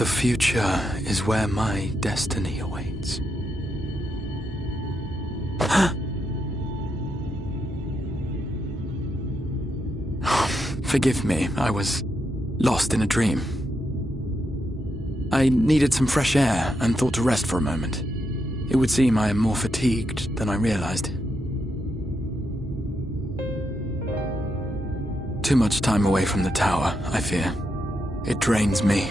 The future is where my destiny awaits. Forgive me, I was lost in a dream. I needed some fresh air and thought to rest for a moment. It would seem I am more fatigued than I realized. Too much time away from the tower, I fear. It drains me,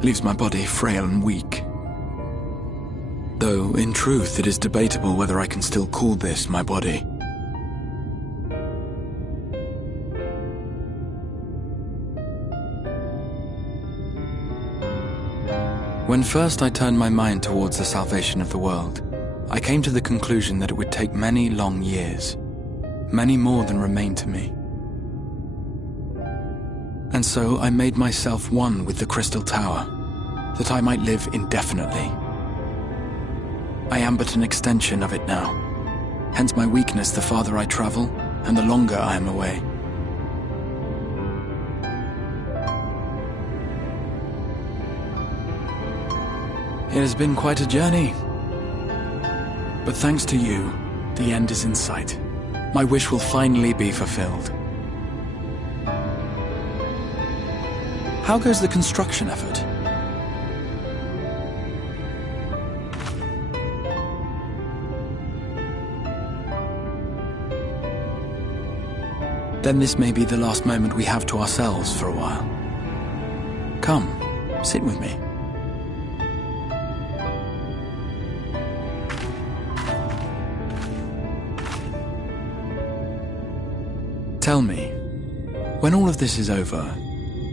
leaves my body frail and weak. Though, in truth, it is debatable whether I can still call this my body. When first I turned my mind towards the salvation of the world, I came to the conclusion that it would take many long years, many more than remain to me. And so I made myself one with the Crystal Tower, that I might live indefinitely. I am but an extension of it now, hence my weakness the farther I travel, and the longer I am away. It has been quite a journey. But thanks to you, the end is in sight. My wish will finally be fulfilled. How goes the construction effort? Then this may be the last moment we have to ourselves for a while. Come, sit with me. Tell me, when all of this is over,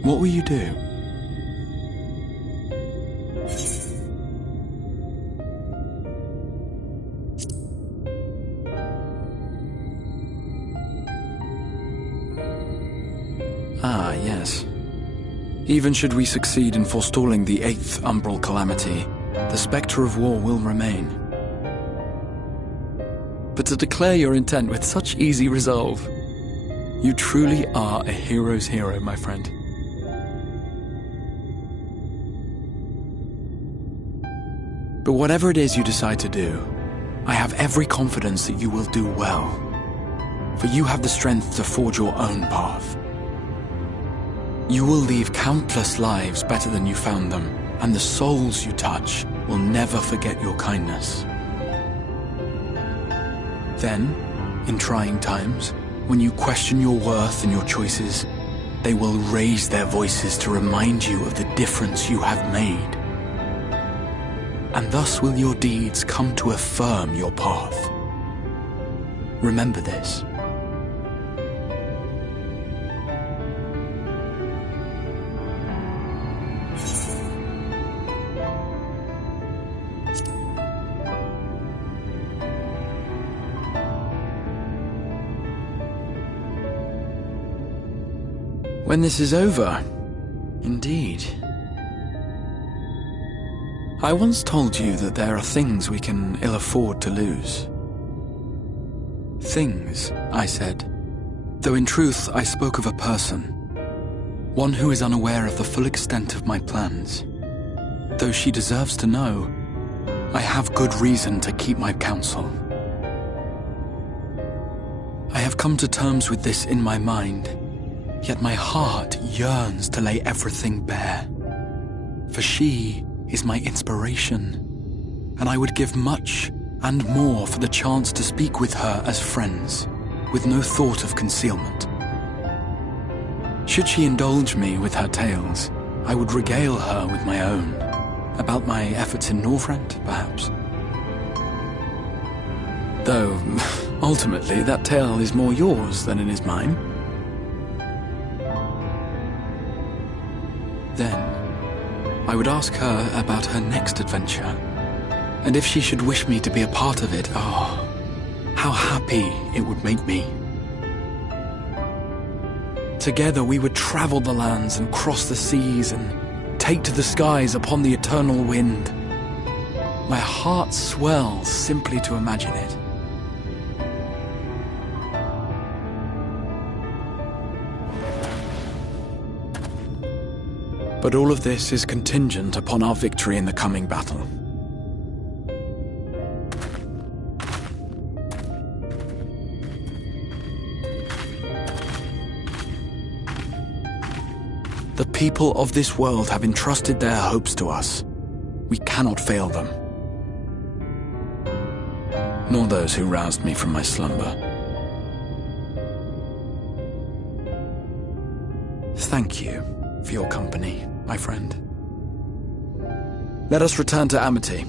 what will you do? Ah, yes. Even should we succeed in forestalling the 8th umbral calamity, the spectre of war will remain. But to declare your intent with such easy resolve, you truly are a hero's hero, my friend. But whatever it is you decide to do, I have every confidence that you will do well, for you have the strength to forge your own path. You will leave countless lives better than you found them, and the souls you touch will never forget your kindness. Then, in trying times, when you question your worth and your choices, they will raise their voices to remind you of the difference you have made. And thus will your deeds come to affirm your path. Remember this. When this is over, indeed. I once told you that there are things we can ill afford to lose. Things, I said, though in truth I spoke of a person, one who is unaware of the full extent of my plans. Though she deserves to know, I have good reason to keep my counsel. I have come to terms with this in my mind, yet my heart yearns to lay everything bare. For she is my inspiration, and I would give much and more for the chance to speak with her as friends, with no thought of concealment. Should she indulge me with her tales, I would regale her with my own, about my efforts in Northrend, perhaps. Though, ultimately, that tale is more yours than it is mine. Then, I would ask her about her next adventure, and if she should wish me to be a part of it, oh, how happy it would make me. Together we would travel the lands and cross the seas and take to the skies upon the eternal wind. My heart swells simply to imagine it. But all of this is contingent upon our victory in the coming battle. The people of this world have entrusted their hopes to us. We cannot fail them. Nor those who roused me from my slumber. Thank you for your company, my friend. Let us return to Amity.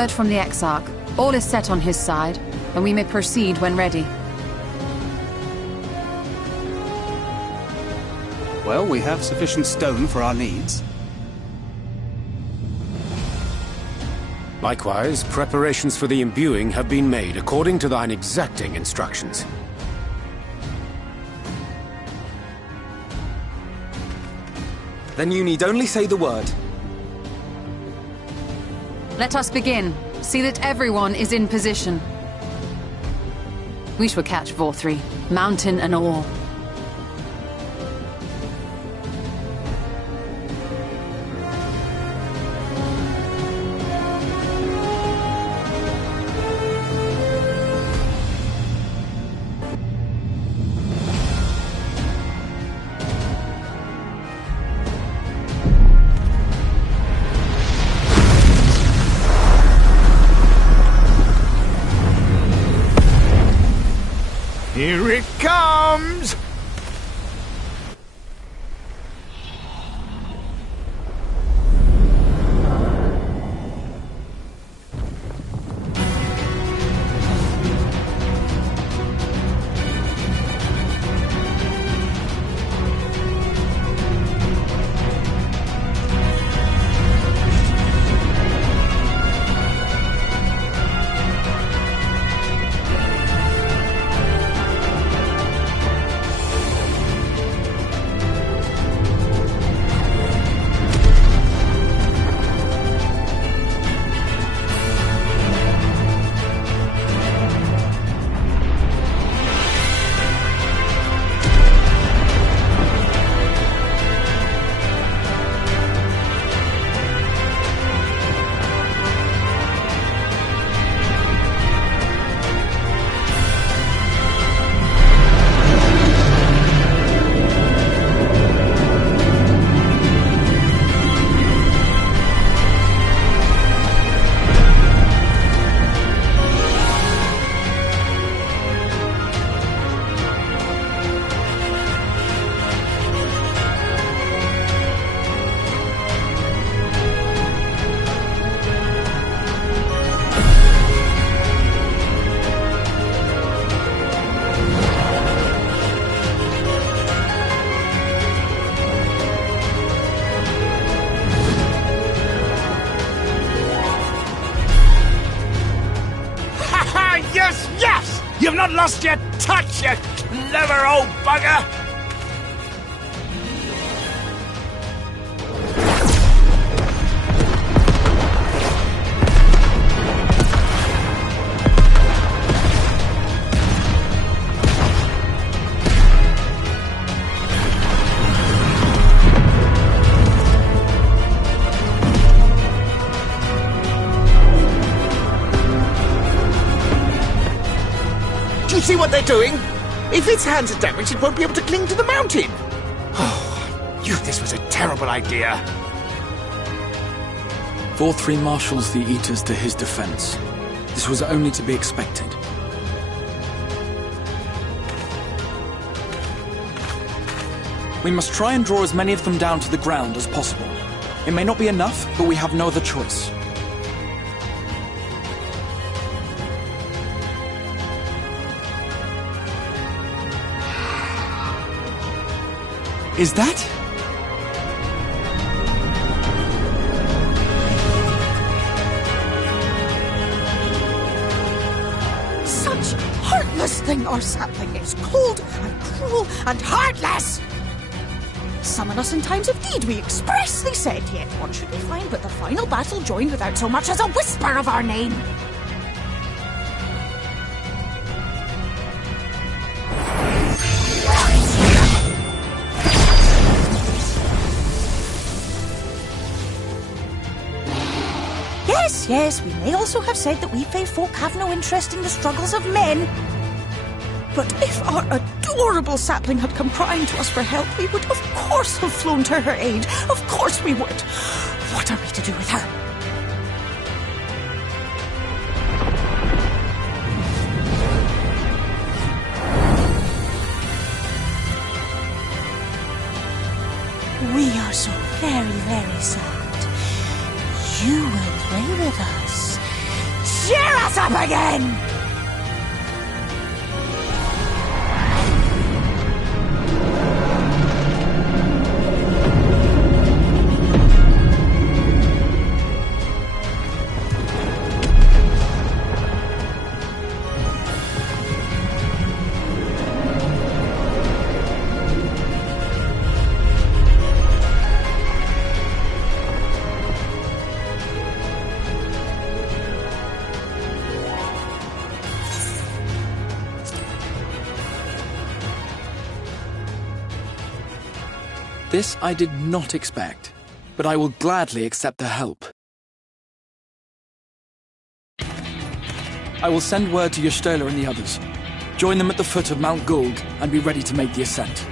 Word from the Exarch. All is set on his side, and we may proceed when ready. Well, we have sufficient stone for our needs. Likewise, preparations for the imbuing have been made according to thine exacting instructions. Then you need only say the word. Let us begin. See that everyone is in position. We shall catch Vorthri, mountain and all. Here it comes! Yes, yes! You've not lost your touch, you clever old bugger! See what they're doing? If its hands are damaged, it won't be able to cling to the mountain. Oh, I knew this was a terrible idea. Vorthri marshals the Eaters to his defense. This was only to be expected. We must try and draw as many of them down to the ground as possible. It may not be enough, but we have no other choice. Is that? Such heartless thing our sapling is, cold and cruel and heartless! Summon us in times of need, we expressly said, yet what should we find but the final battle joined without so much as a whisper of our name? Yes, we may also have said that we Fae folk have no interest in the struggles of men. But if our adorable sapling had come crying to us for help, we would of course have flown to her aid. Of course we would. What are we to do with her? We are so very, very sad. You will play with us. us up again! This I did not expect, but I will gladly accept the help. I will send word to Y'shtola and the others. Join them at the foot of Mount Guld and be ready to make the ascent.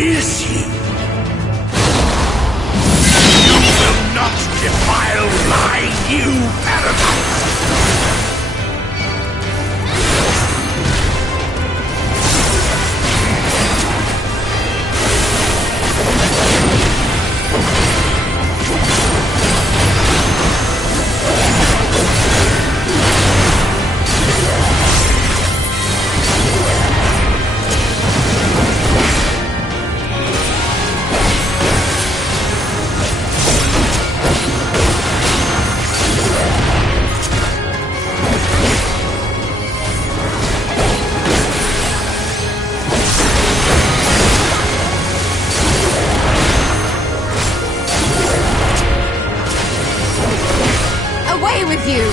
is he? You will not defile my new paradise! Away with you!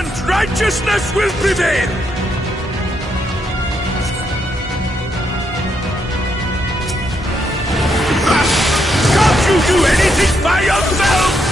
and righteousness will prevail! Can't you do anything by yourself?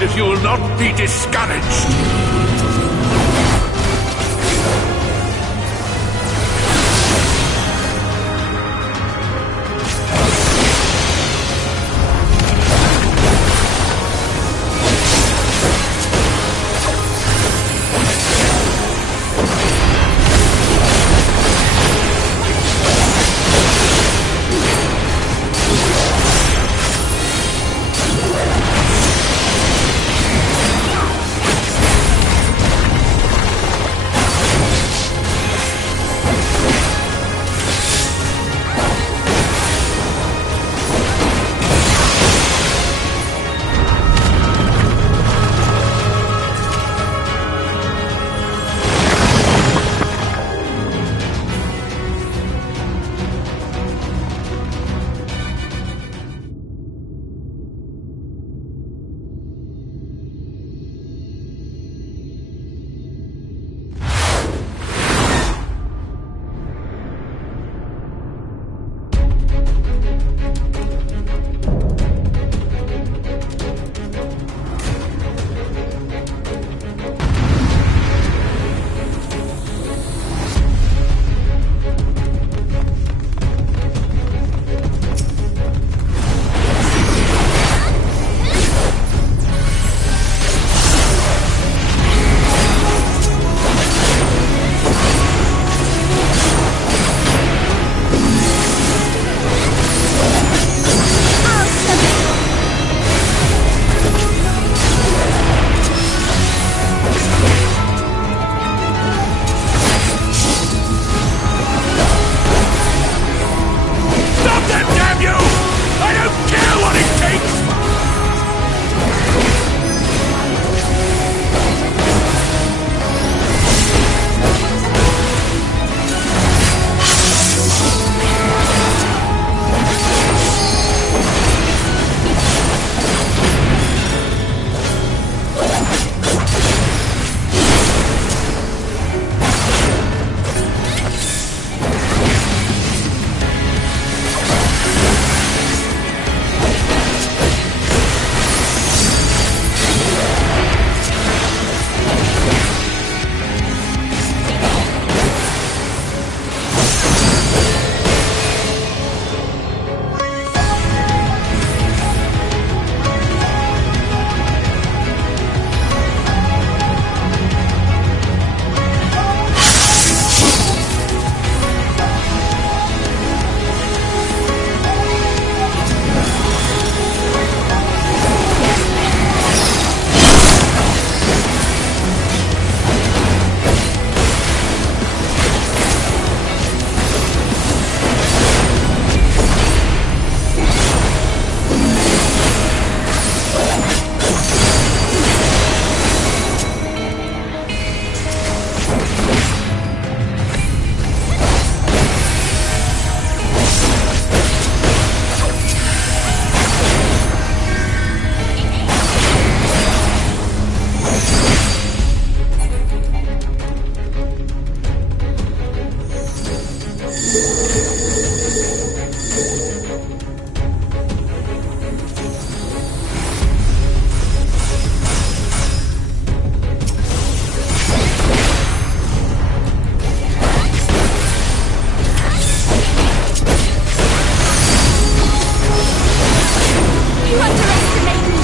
if you will not be discouraged. You underestimate me!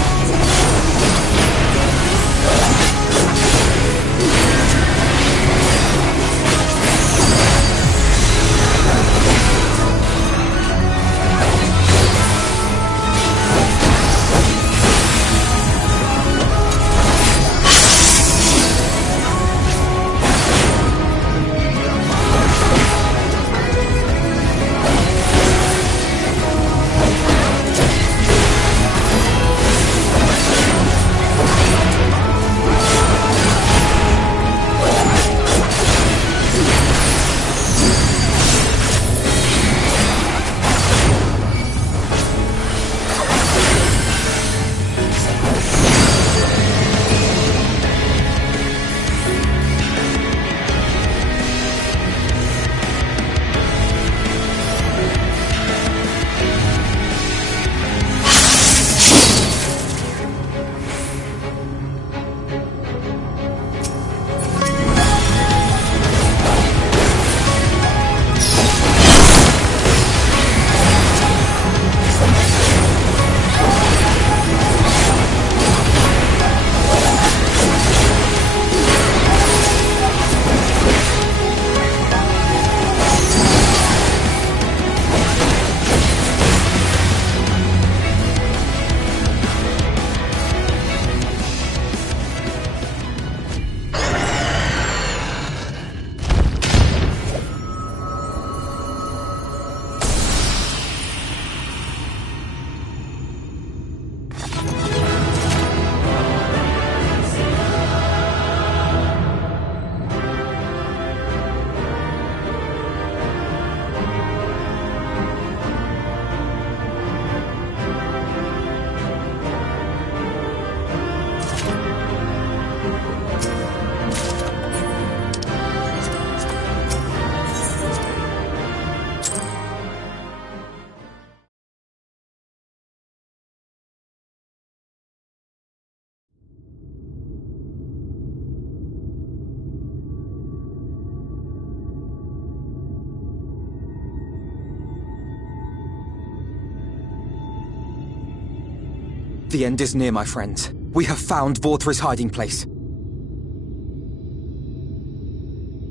The end is near, my friends. We have found Vorthra's hiding place.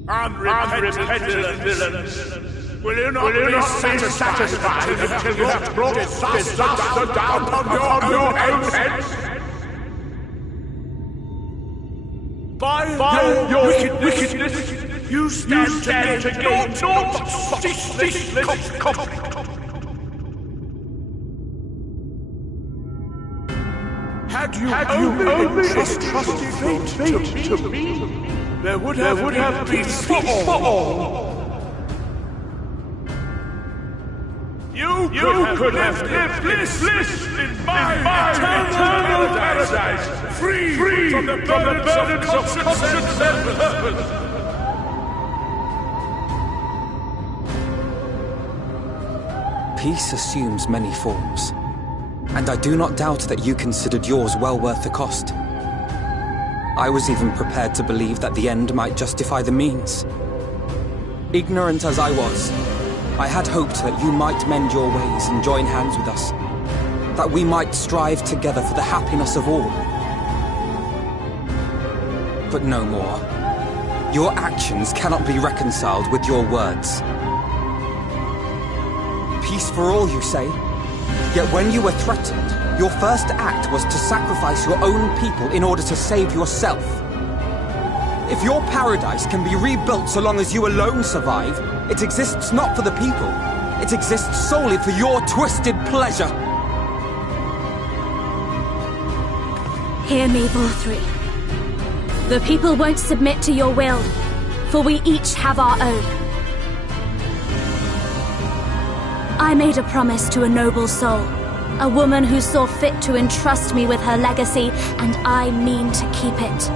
Unrepentant villains! Will you not be satisfied until you have brought disaster down on your own heads? By your wickedness, you stand to gain naught but ceaseless conflict. Had you only trusted fate to me, there would have been peace for all. You could have lived bliss in my eternal paradise, free from the burdens of conscience and purpose. Peace assumes many forms, and I do not doubt that you considered yours well worth the cost. I was even prepared to believe that the end might justify the means. Ignorant as I was, I had hoped that you might mend your ways and join hands with us, that we might strive together for the happiness of all. But no more. Your actions cannot be reconciled with your words. Peace for all, you say? Yet when you were threatened, your first act was to sacrifice your own people in order to save yourself. If your paradise can be rebuilt so long as you alone survive, it exists not for the people. It exists solely for your twisted pleasure. Hear me, Vorthri. The people won't submit to your will, for we each have our own. I made a promise to a noble soul, a woman who saw fit to entrust me with her legacy, and I mean to keep it.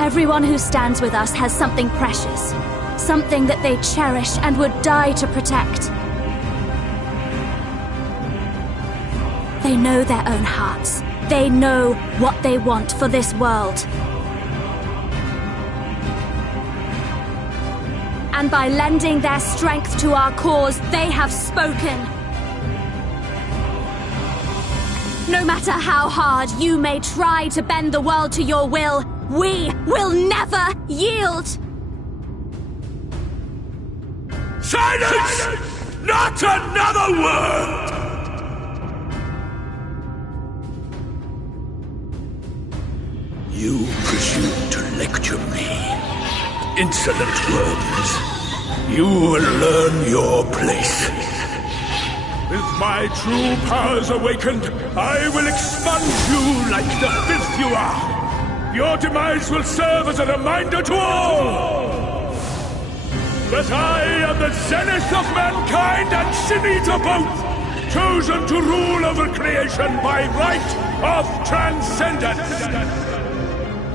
Everyone who stands with us has something precious, something that they cherish and would die to protect. They know their own hearts. They know what they want for this world. and by lending their strength to our cause, they have spoken. No matter how hard you may try to bend the world to your will, we will never yield! Silence! Not another word! You presume to lecture me. Insolent worms. You will learn your place. With my true powers awakened, I will expunge you like the filth you are. Your demise will serve as a reminder to all that I am the zenith of mankind and Shinita both, chosen to rule over creation by right of transcendence.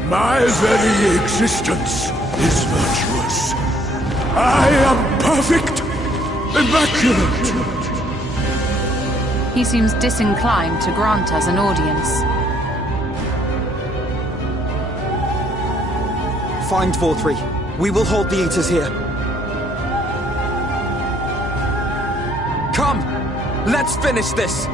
My very existence is virtuous. I am perfect, immaculate. He seems disinclined to grant us an audience. Find Vorthree. We will hold the Eaters here. Come! Let's finish this!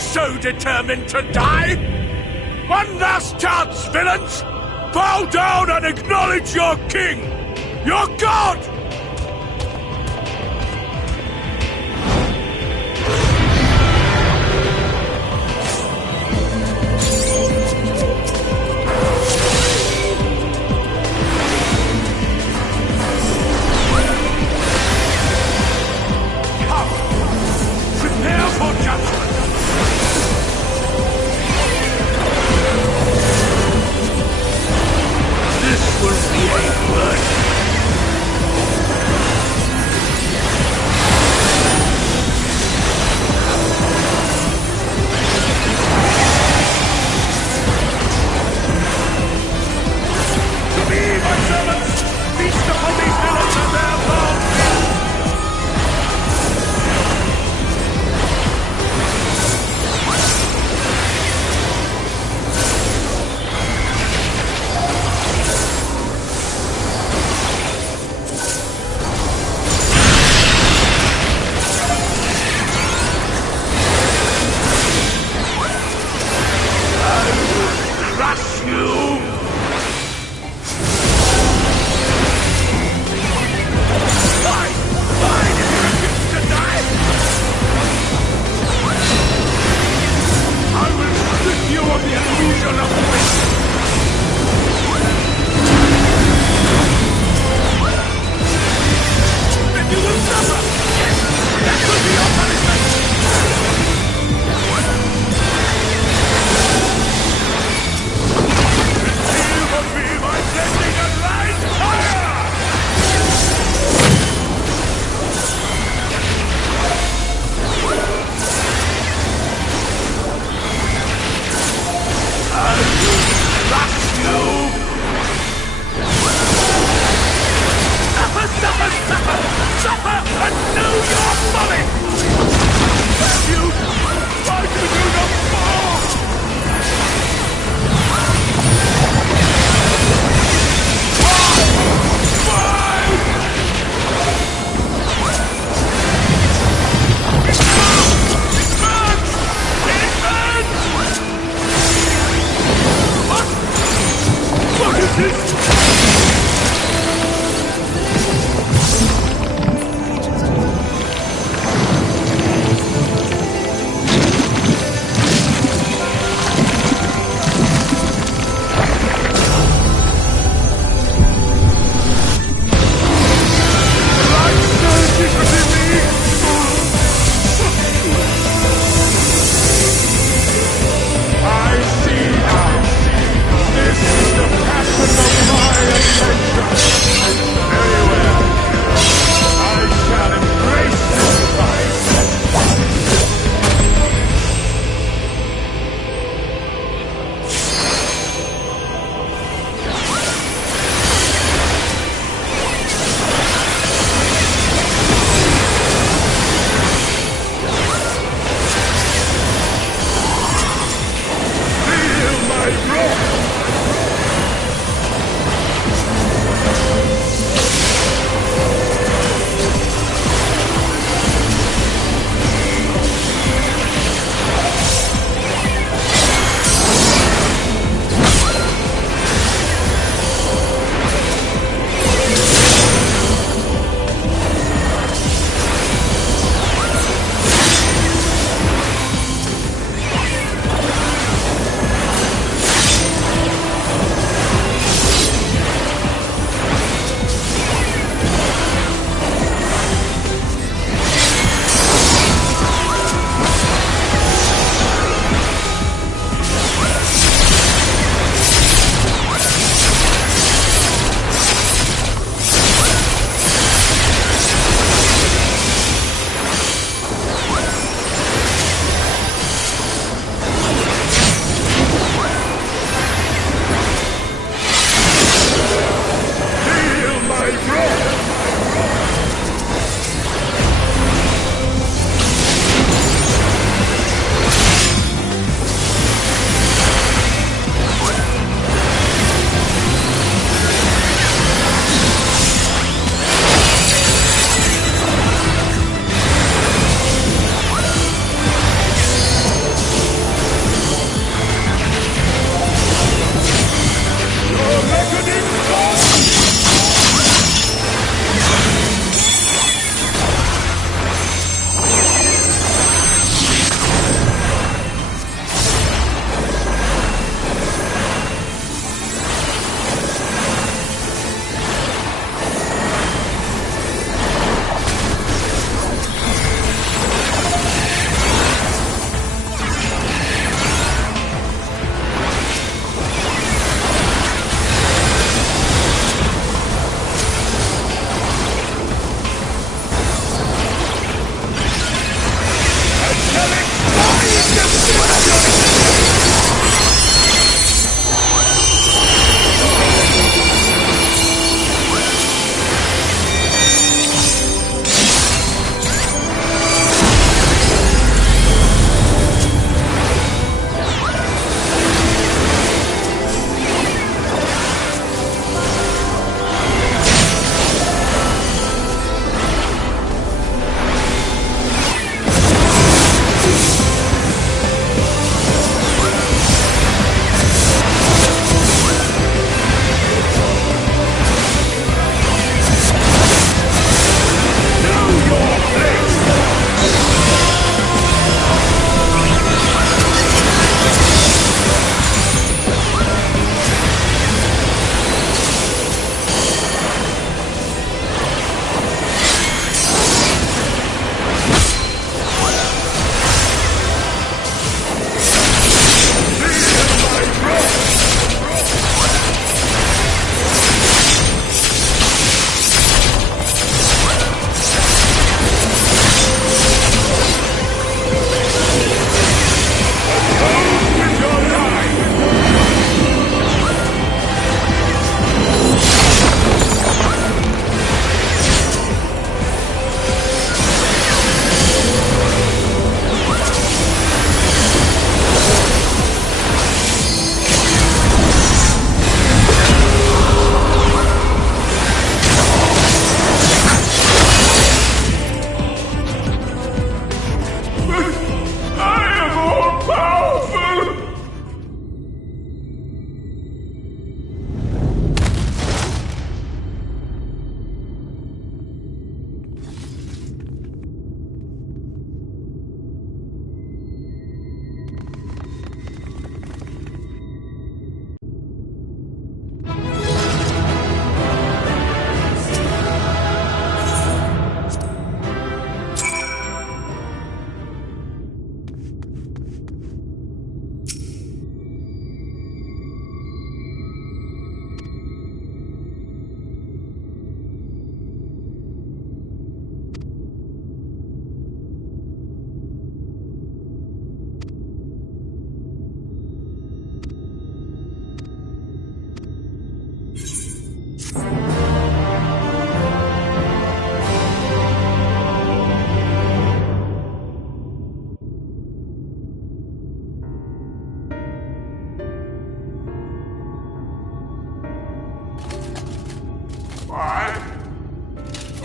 so determined to die? One last chance, villains! Bow down and acknowledge your king! Your god!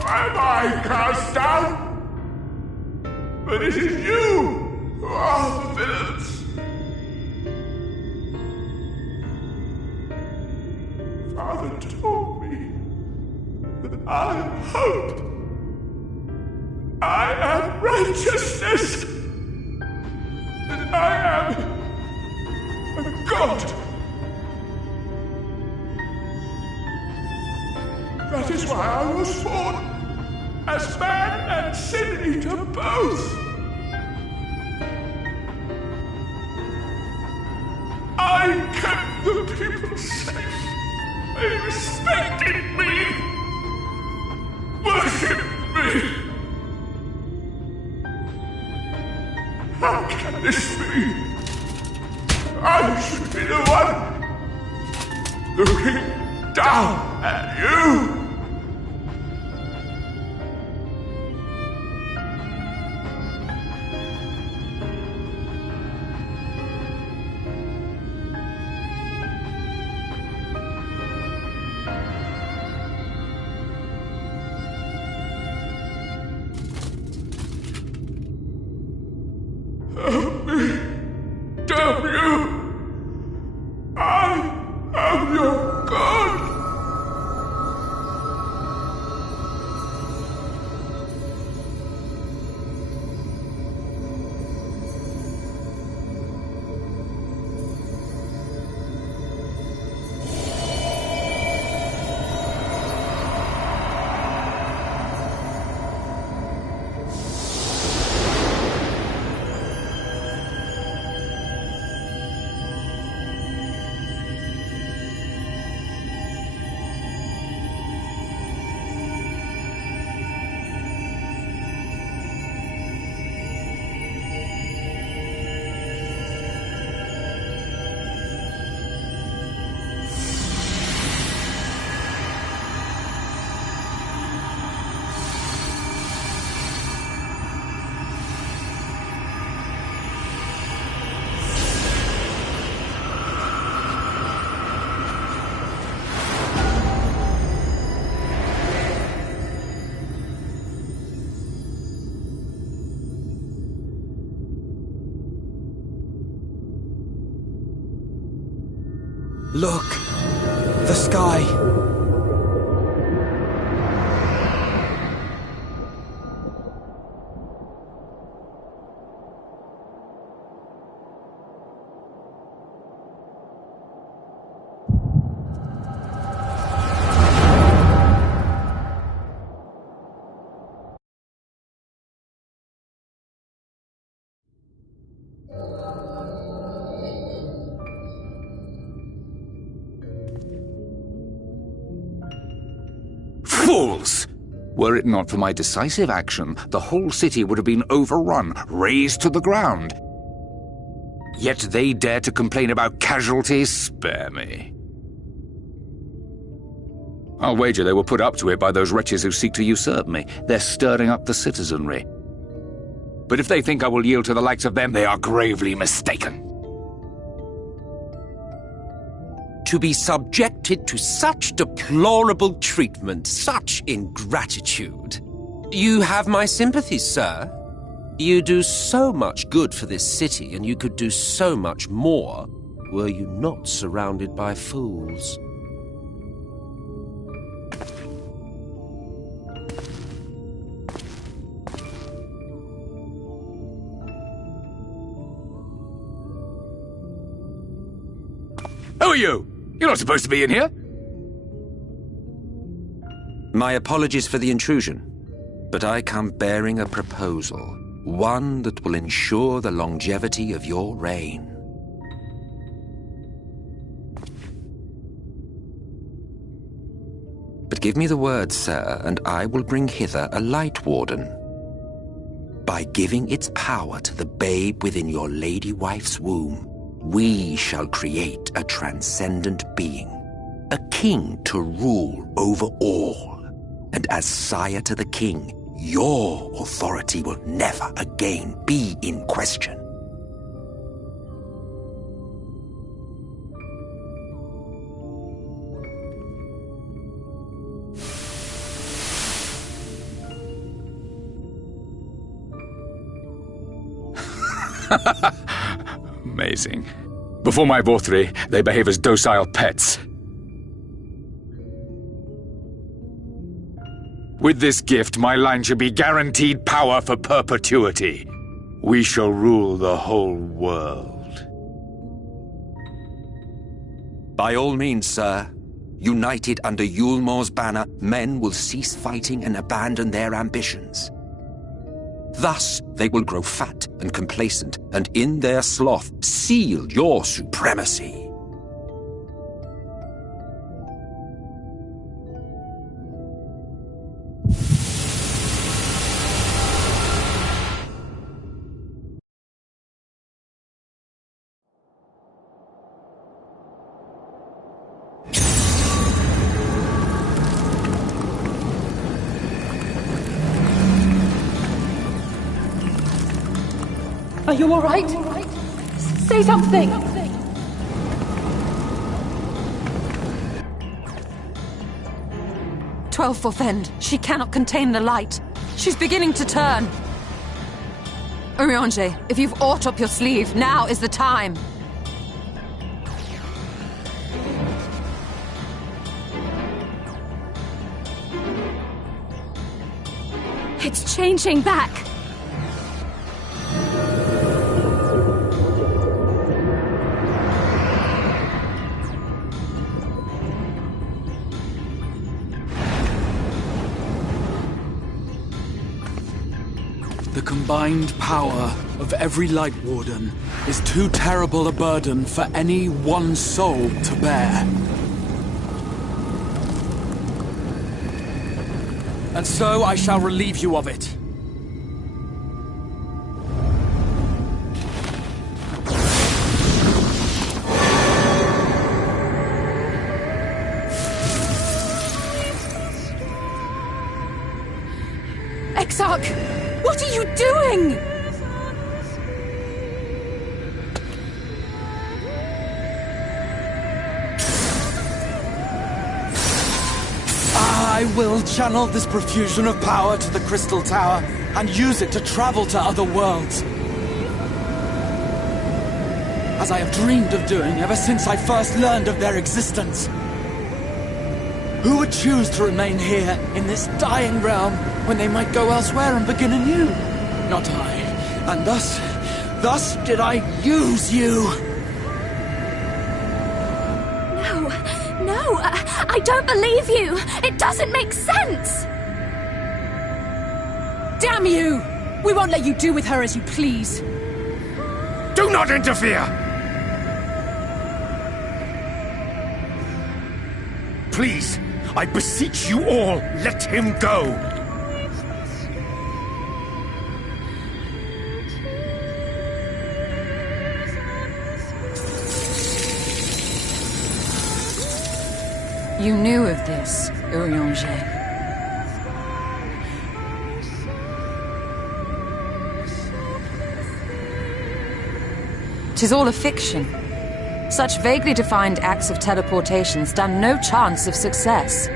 am I cast down? But it is you who are the villains. Father told me that I am hope. I am righteousness. That I am a god. That is why I was born as man and sin eater both. I kept the people safe. They respected me, worshipped me. How can this be? I should be the one looking down at you. Help me! Damn you! I am your god! Look! The sky! Fools! Were it not for my decisive action, the whole city would have been overrun, razed to the ground. Yet they dare to complain about casualties? Spare me. I'll wager they were put up to it by those wretches who seek to usurp me. They're stirring up the citizenry. But if they think I will yield to the likes of them, they are gravely mistaken. To be subjected to such deplorable treatment, such ingratitude. You have my sympathies, sir. You do so much good for this city, and you could do so much more were you not surrounded by fools. Who are you? You're not supposed to be in here. My apologies for the intrusion, but I come bearing a proposal, one that will ensure the longevity of your reign. But give me the word, sir, and I will bring hither a light warden. By giving its power to the babe within your lady wife's womb, we shall create a transcendent being, a king to rule over all. And as sire to the king, your authority will never again be in question. Amazing. Before my Vothri, they behave as docile pets. With this gift, my line shall be guaranteed power for perpetuity. We shall rule the whole world. By all means, sir. United under Yulmor's banner, men will cease fighting and abandon their ambitions. Thus, they will grow fat and complacent, and in their sloth, seal your supremacy. Are you all right? Say something! Twelfth End. She cannot contain the light. She's beginning to turn. Urianger, if you've aught up your sleeve, now is the time. It's changing back. The combined power of every Light Warden is too terrible a burden for any one soul to bear. And so I shall relieve you of it. Exarch! What are you doing? I will channel this profusion of power to the Crystal Tower and use it to travel to other worlds. As I have dreamed of doing ever since I first learned of their existence. Who would choose to remain here in this dying realm when they might go elsewhere and begin anew? Not I. And thus did I use you. No, I don't believe you. It doesn't make sense. Damn you! We won't let you do with her as you please. Do not interfere! Please, I beseech you all, let him go! You knew of this, Urianger. 'Tis all a fiction. Such vaguely defined acts of teleportation stand no chance of success.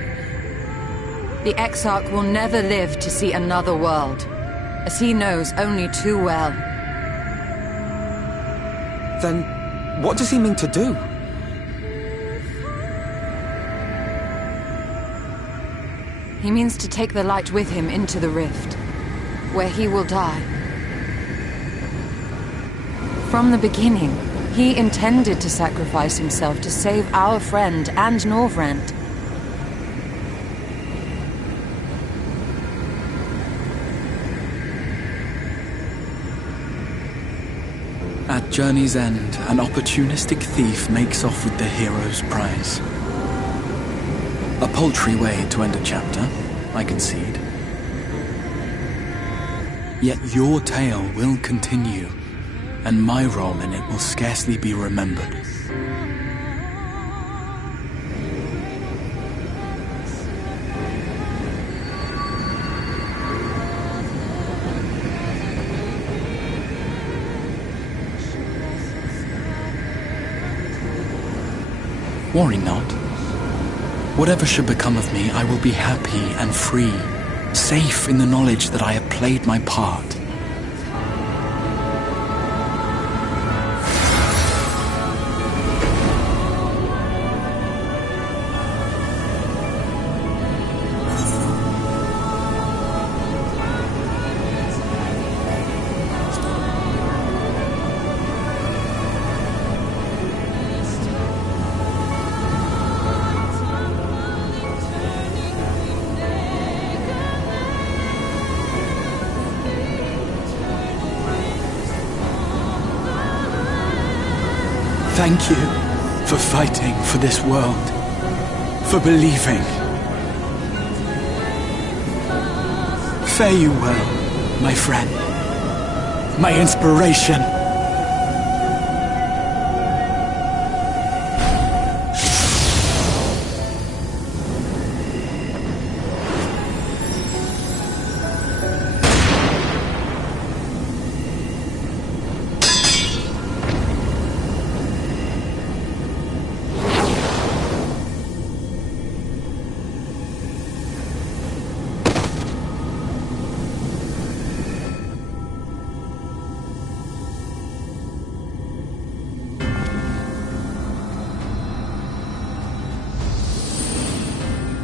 The Exarch will never live to see another world, as he knows only too well. Then, what does he mean to do? He means to take the light with him into the rift, where he will die. From the beginning, he intended to sacrifice himself to save our friend and Norvrent. At journey's end, an opportunistic thief makes off with the hero's prize. A paltry way to end a chapter, I concede. Yet your tale will continue, and my role in it will scarcely be remembered. Worry not. Whatever should become of me, I will be happy and free, safe in the knowledge that I have played my part. Thank you for fighting for this world, for believing. Fare you well, my friend, my inspiration.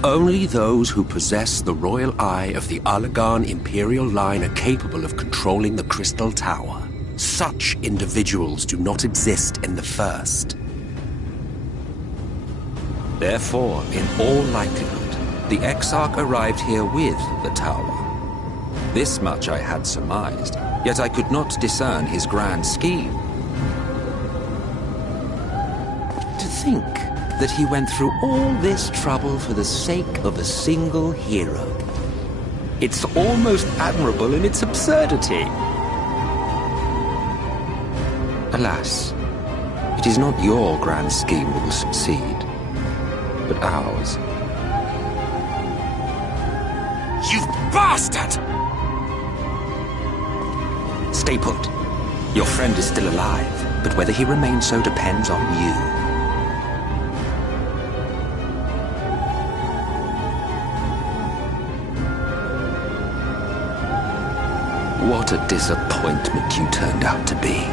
Only those who possess the royal eye of the Allagan Imperial line are capable of controlling the Crystal Tower. Such individuals do not exist in the First. Therefore, in all likelihood, the Exarch arrived here with the tower. This much I had surmised, yet I could not discern his grand scheme. To think that he went through all this trouble for the sake of a single hero. It's almost admirable in its absurdity. Alas, it is not your grand scheme that will succeed, but ours. You bastard! Stay put. Your friend is still alive, but whether he remains so depends on you. What a disappointment you turned out to be.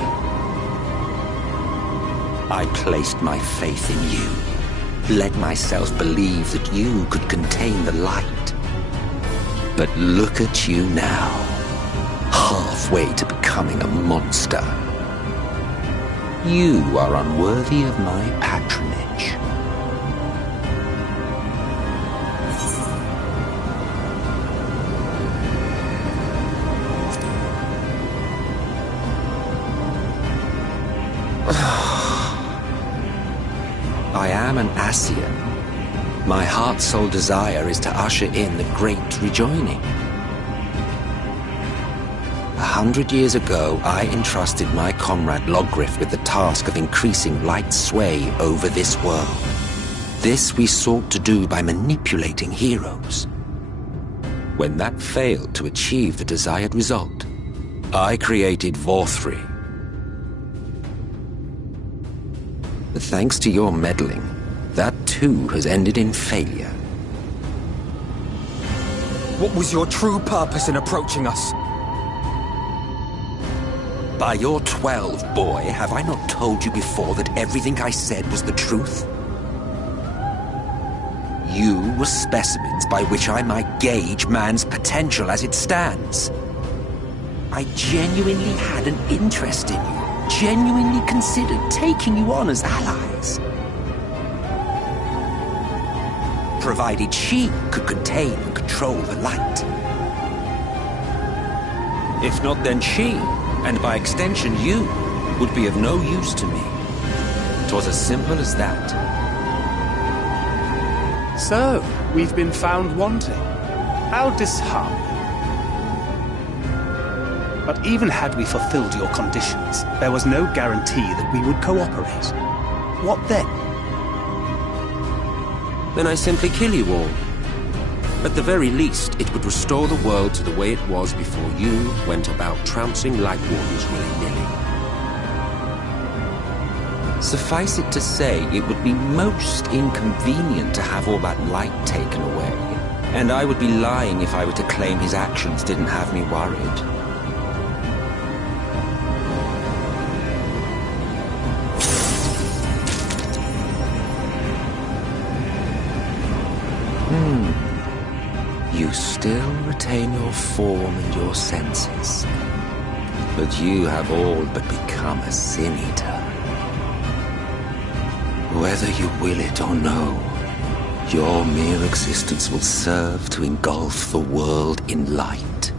I placed my faith in you, led myself believe that you could contain the light. But look at you now, halfway to becoming a monster. You are unworthy of my patronage. I am an Ascian. My heart's sole desire is to usher in the great rejoining. 100 years ago, I entrusted my comrade Logriff with the task of increasing light's sway over this world. This we sought to do by manipulating heroes. When that failed to achieve the desired result, I created Vorthri. Thanks to your meddling, that too has ended in failure. What was your true purpose in approaching us? By your 12, boy, have I not told you before that everything I said was the truth? You were specimens by which I might gauge man's potential as it stands. I genuinely had an interest in you. Genuinely considered taking you on as allies. Provided she could contain and control the light. If not, then she, and by extension you, would be of no use to me. 'Twas as simple as that. So, we've been found wanting. How disheartening. But even had we fulfilled your conditions, there was no guarantee that we would cooperate. What then? Then I simply kill you all. At the very least, it would restore the world to the way it was before you went about trouncing Light Wardens willy-nilly. Suffice it to say, it would be most inconvenient to have all that light taken away. And I would be lying if I were to claim his actions didn't have me worried. You still retain your form and your senses. But you have all but become a Sin Eater. Whether you will it or no, your mere existence will serve to engulf the world in light.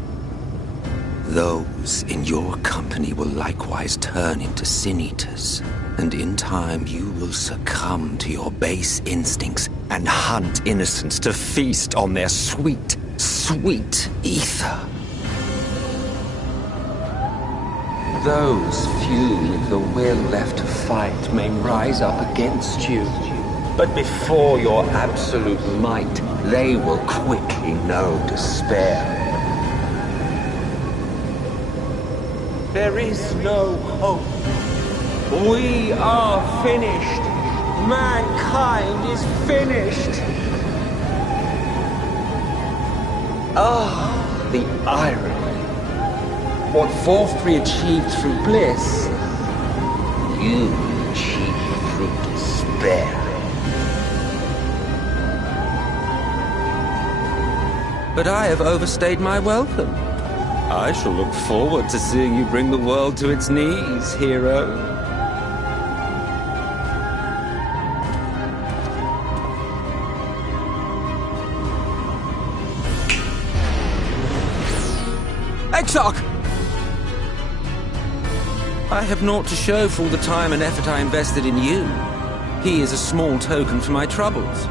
Those in your company will likewise turn into Sin Eaters. And in time, you will succumb to your base instincts and hunt innocents to feast on their sweet, sweet ether. Those few with the will left to fight may rise up against you. But before your absolute might, they will quickly know despair. There is no hope. We are finished. Mankind is finished. Ah, the irony. What Forthry achieved through bliss, you achieved through despair. But I have overstayed my welcome. I shall look forward to seeing you bring the world to its knees, hero. Exarch! I have naught to show for all the time and effort I invested in you. He is a small token for my troubles.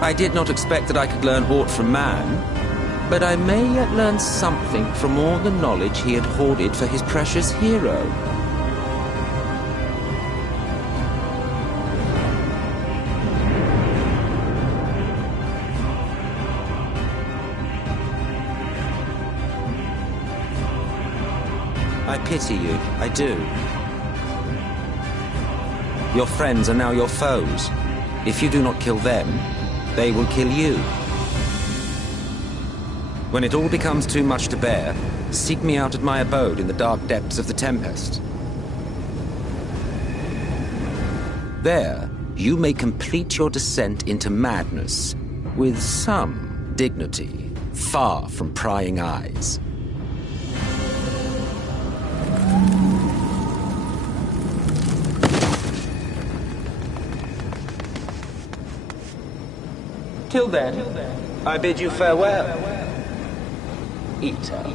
I did not expect that I could learn aught from man, but I may yet learn something from all the knowledge he had hoarded for his precious hero. I pity you, I do. Your friends are now your foes. If you do not kill them, they will kill you. When it all becomes too much to bear, seek me out at my abode in the dark depths of the Tempest. There, you may complete your descent into madness with some dignity, far from prying eyes. Till then, I bid you farewell. Eater.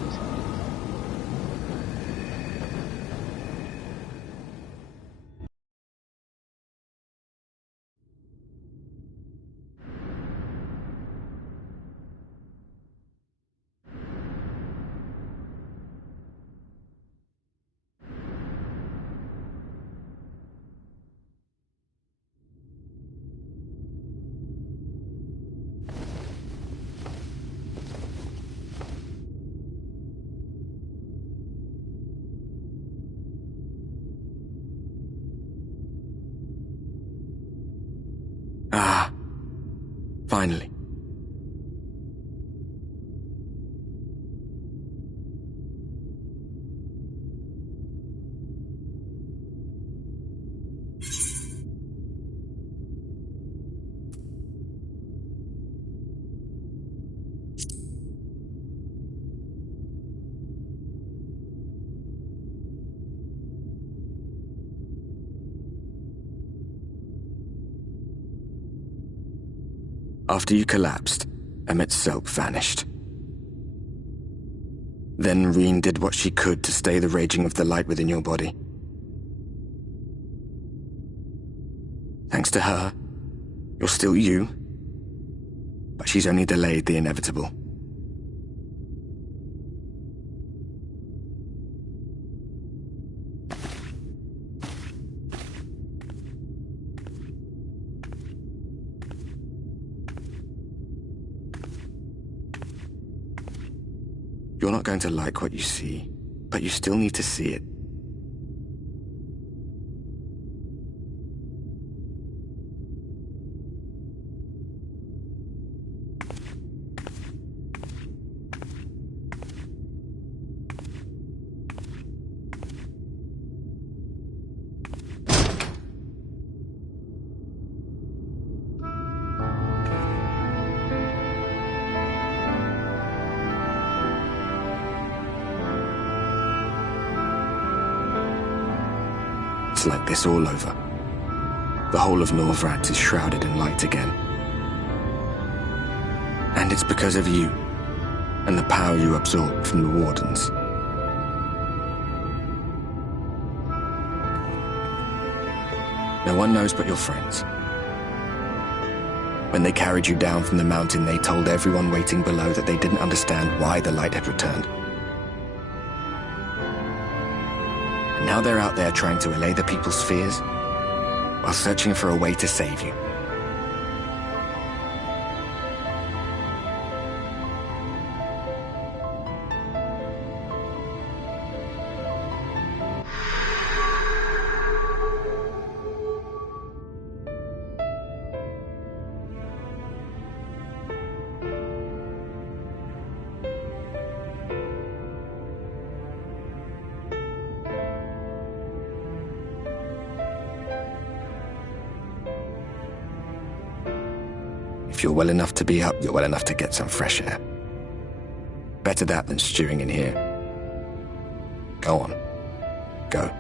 Ah, finally. After you collapsed, Emmet's self vanished. Then Reen did what she could to stay the raging of the light within your body. Thanks to her, you're still you, but she's only delayed the inevitable. You're not going to like what you see, but you still need to see it. It's like this all over. The whole of Norvrat is shrouded in light again. And it's because of you, and the power you absorbed from the Wardens. No one knows but your friends. When they carried you down from the mountain, they told everyone waiting below that they didn't understand why the light had returned. And now they're out there trying to allay the people's fears, while searching for a way to save you. If you're well enough to be up, you're well enough to get some fresh air. Better that than stewing in here. Go on. Go.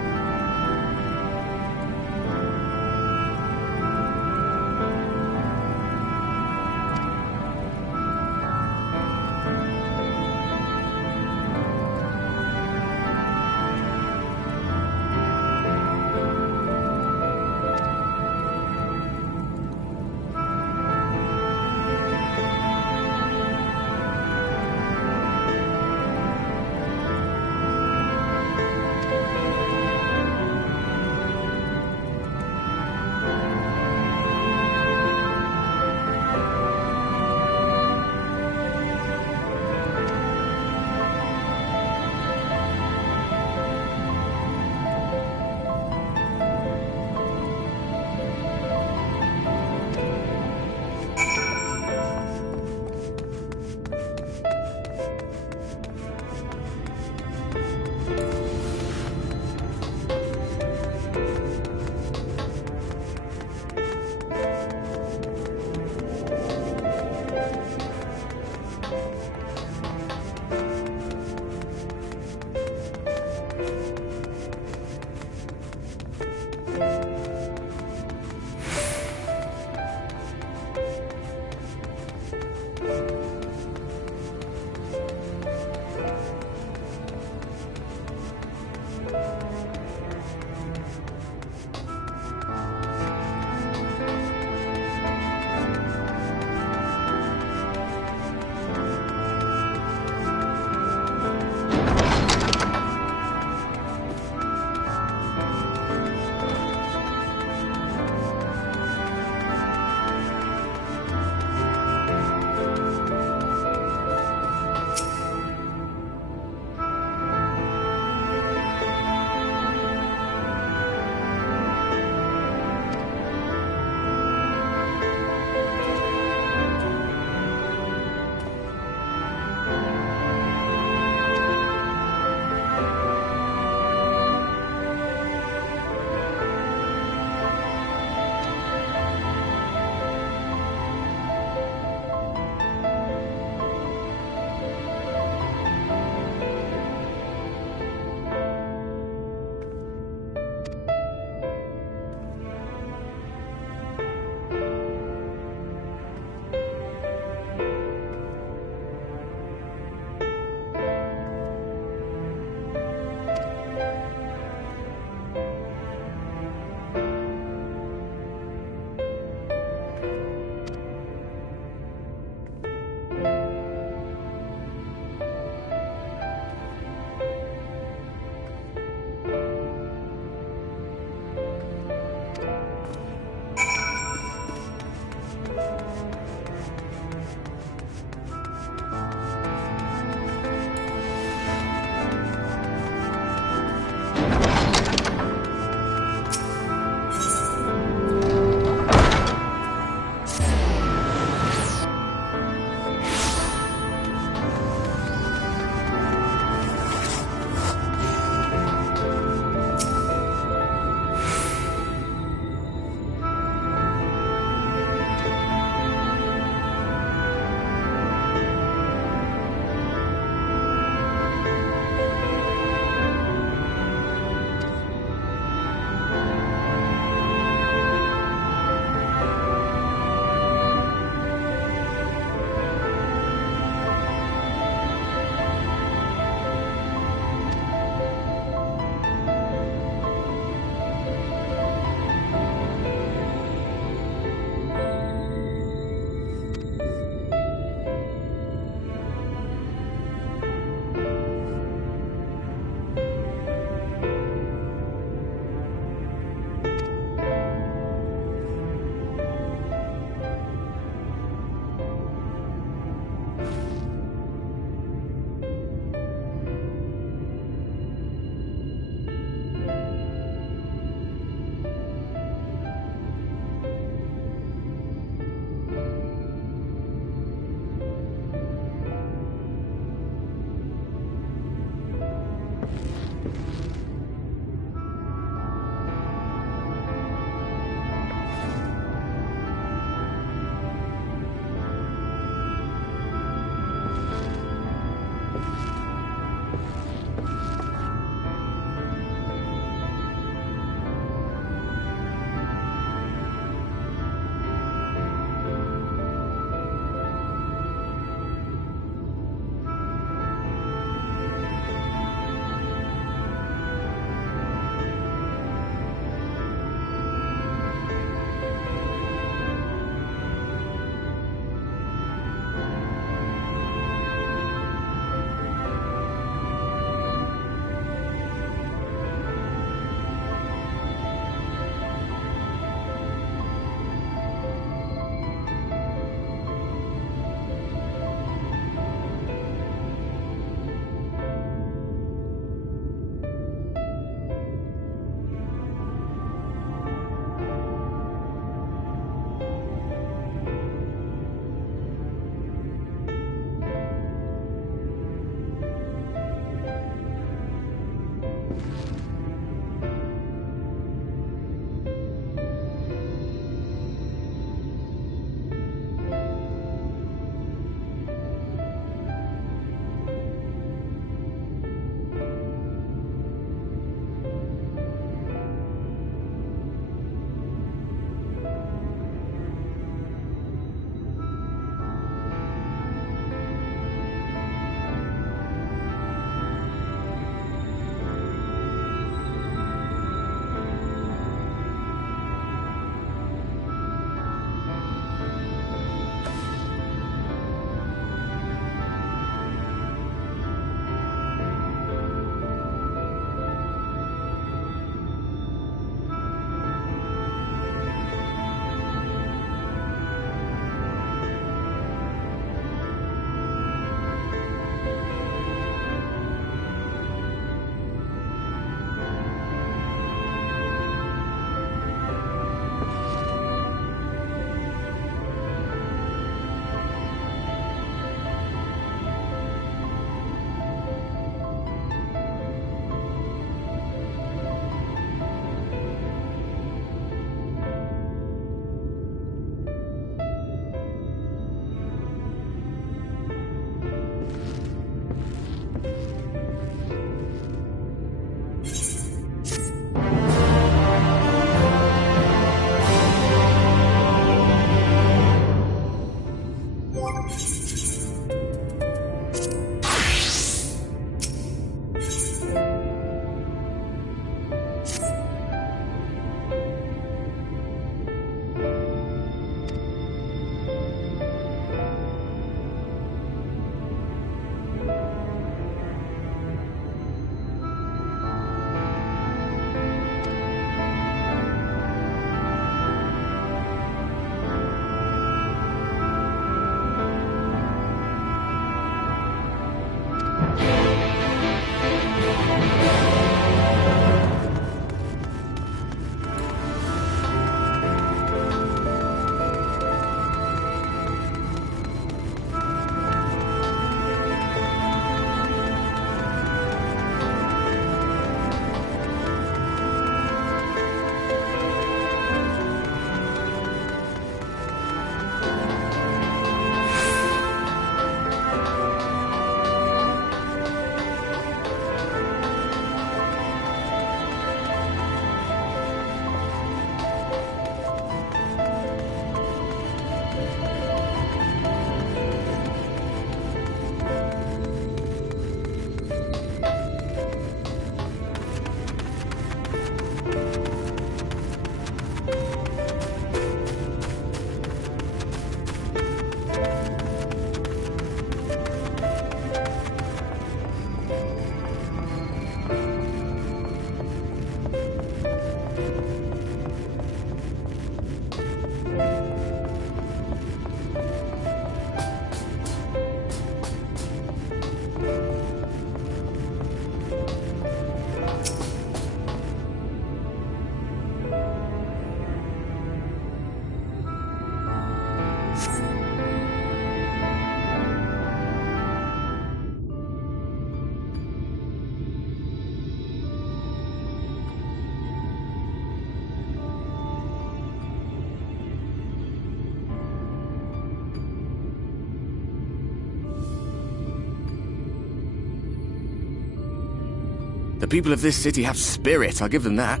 The people of this city have spirit, I'll give them that.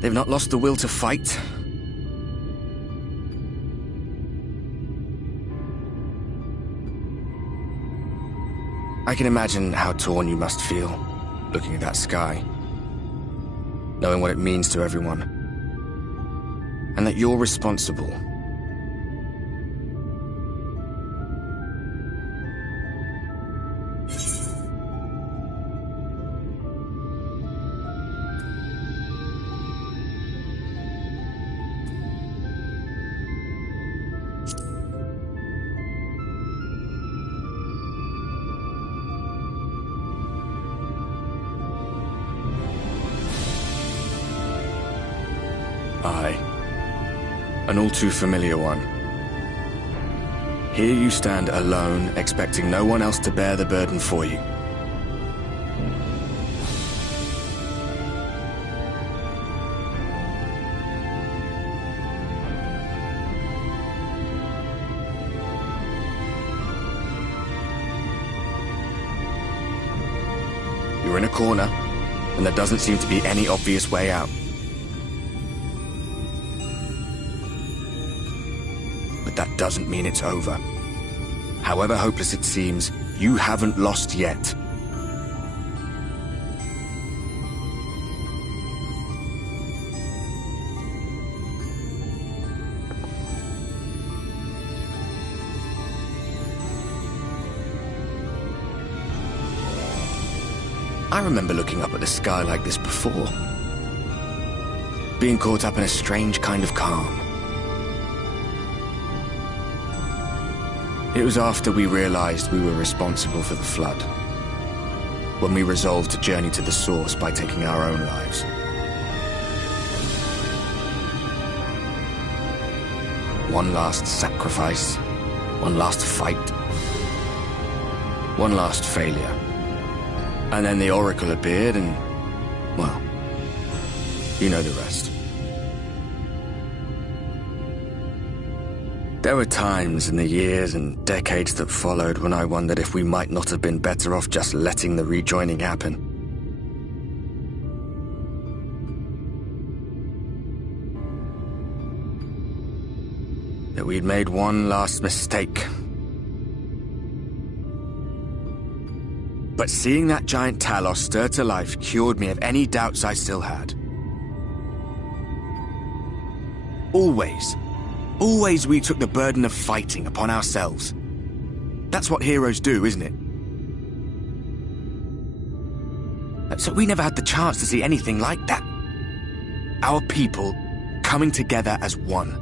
They've not lost the will to fight. I can imagine how torn you must feel, looking at that sky, knowing what it means to everyone, and that you're responsible. Aye, an all too familiar one. Here you stand alone, expecting no one else to bear the burden for you. You're in a corner, and there doesn't seem to be any obvious way out. That doesn't mean it's over. However hopeless it seems, you haven't lost yet. I remember looking up at the sky like this before. Being caught up in a strange kind of calm. It was after we realized we were responsible for the flood, when we resolved to journey to the source by taking our own lives. One last sacrifice, one last fight, one last failure. And then the Oracle appeared and, well, you know the rest. There were times in the years and decades that followed when I wondered if we might not have been better off just letting the rejoining happen. That we'd made one last mistake. But seeing that giant Talos stir to life cured me of any doubts I still had. Always we took the burden of fighting upon ourselves. That's what heroes do, isn't it? So we never had the chance to see anything like that. Our people coming together as one.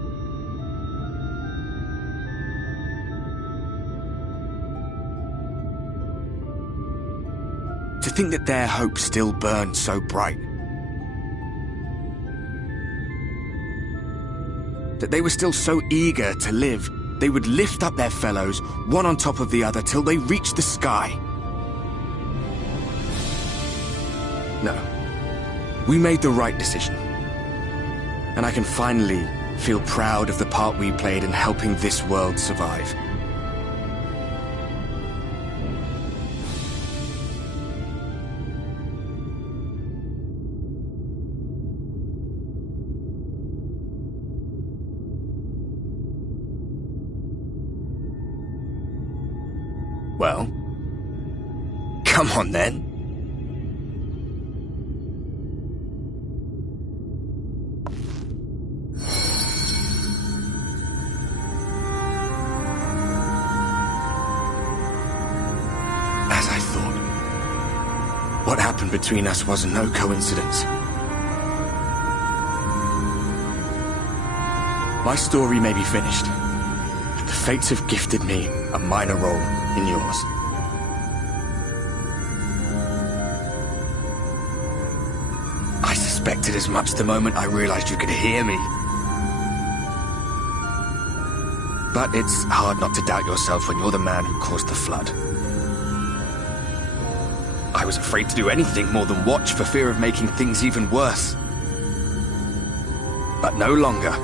To think that their hope still burned so bright. That they were still so eager to live, they would lift up their fellows, one on top of the other, till they reached the sky. No. We made the right decision. And I can finally feel proud of the part we played in helping this world survive. Well, come on then. As I thought, what happened between us was no coincidence. My story may be finished, but the fates have gifted me a minor role in yours. I suspected as much the moment I realized you could hear me. But it's hard not to doubt yourself when you're the man who caused the flood. I was afraid to do anything more than watch for fear of making things even worse. But no longer.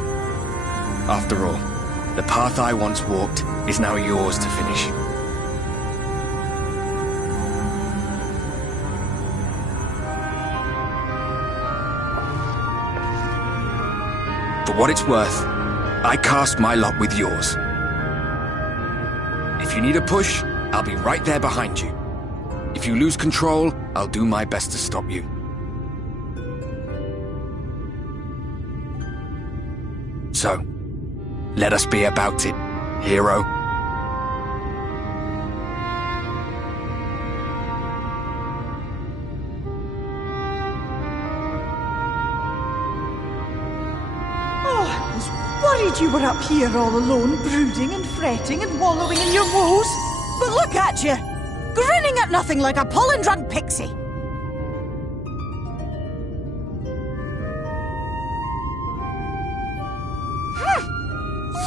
After all, the path I once walked is now yours to finish. For what it's worth, I cast my lot with yours. If you need a push, I'll be right there behind you. If you lose control, I'll do my best to stop you. So, let us be about it, hero. Worried you were up here all alone, brooding and fretting and wallowing in your woes. But look at you, grinning at nothing like a pollen-drunk pixie.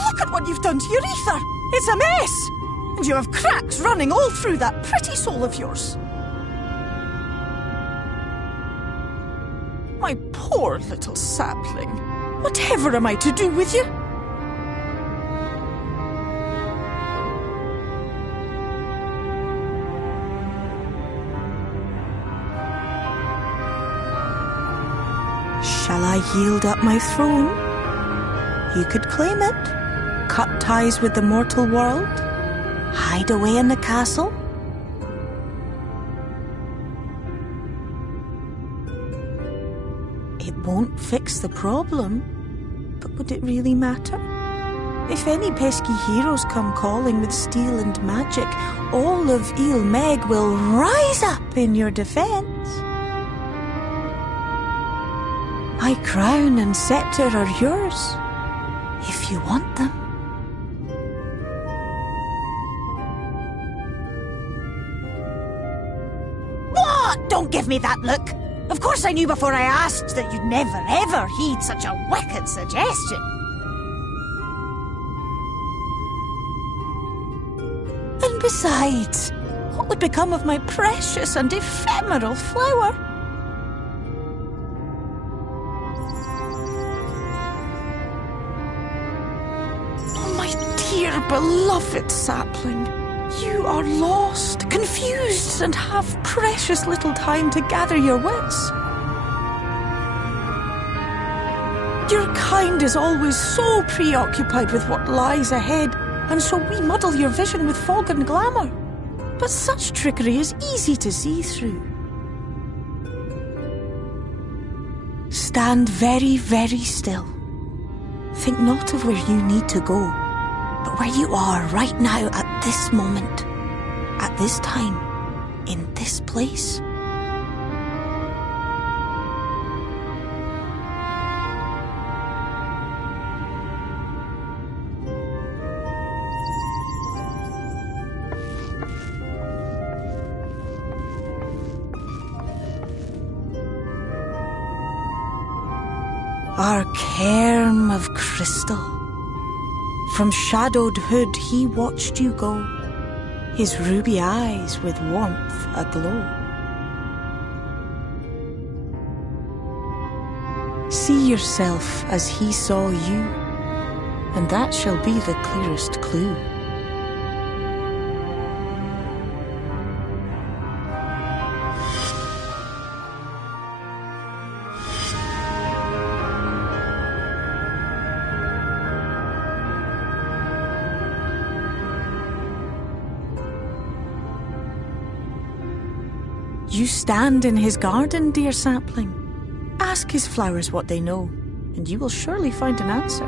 Look at what you've done to your ether. It's a mess. And you have cracks running all through that pretty soul of yours. My poor little sapling. Whatever am I to do with you? Shall I yield up my throne? You could claim it, cut ties with the mortal world, hide away in the castle. It won't fix the problem. But would it really matter? If any pesky heroes come calling with steel and magic, all of Ilmeg will rise up in your defense. My crown and scepter are yours, if you want them. What? Don't give me that look! Of course I knew before I asked that you'd never ever heed such a wicked suggestion. And besides, what would become of my precious and ephemeral flower? Oh, my dear beloved sapling. You are lost, confused, and have precious little time to gather your wits. Your kind is always so preoccupied with what lies ahead, and so we muddle your vision with fog and glamour. But such trickery is easy to see through. Stand very, very still. Think not of where you need to go, but where you are right now at this moment, at this time, in this place. Our cairn of crystal. From shadowed hood he watched you go, his ruby eyes with warmth aglow. See yourself as he saw you, and that shall be the clearest clue. You stand in his garden, dear sapling. Ask his flowers what they know, and you will surely find an answer.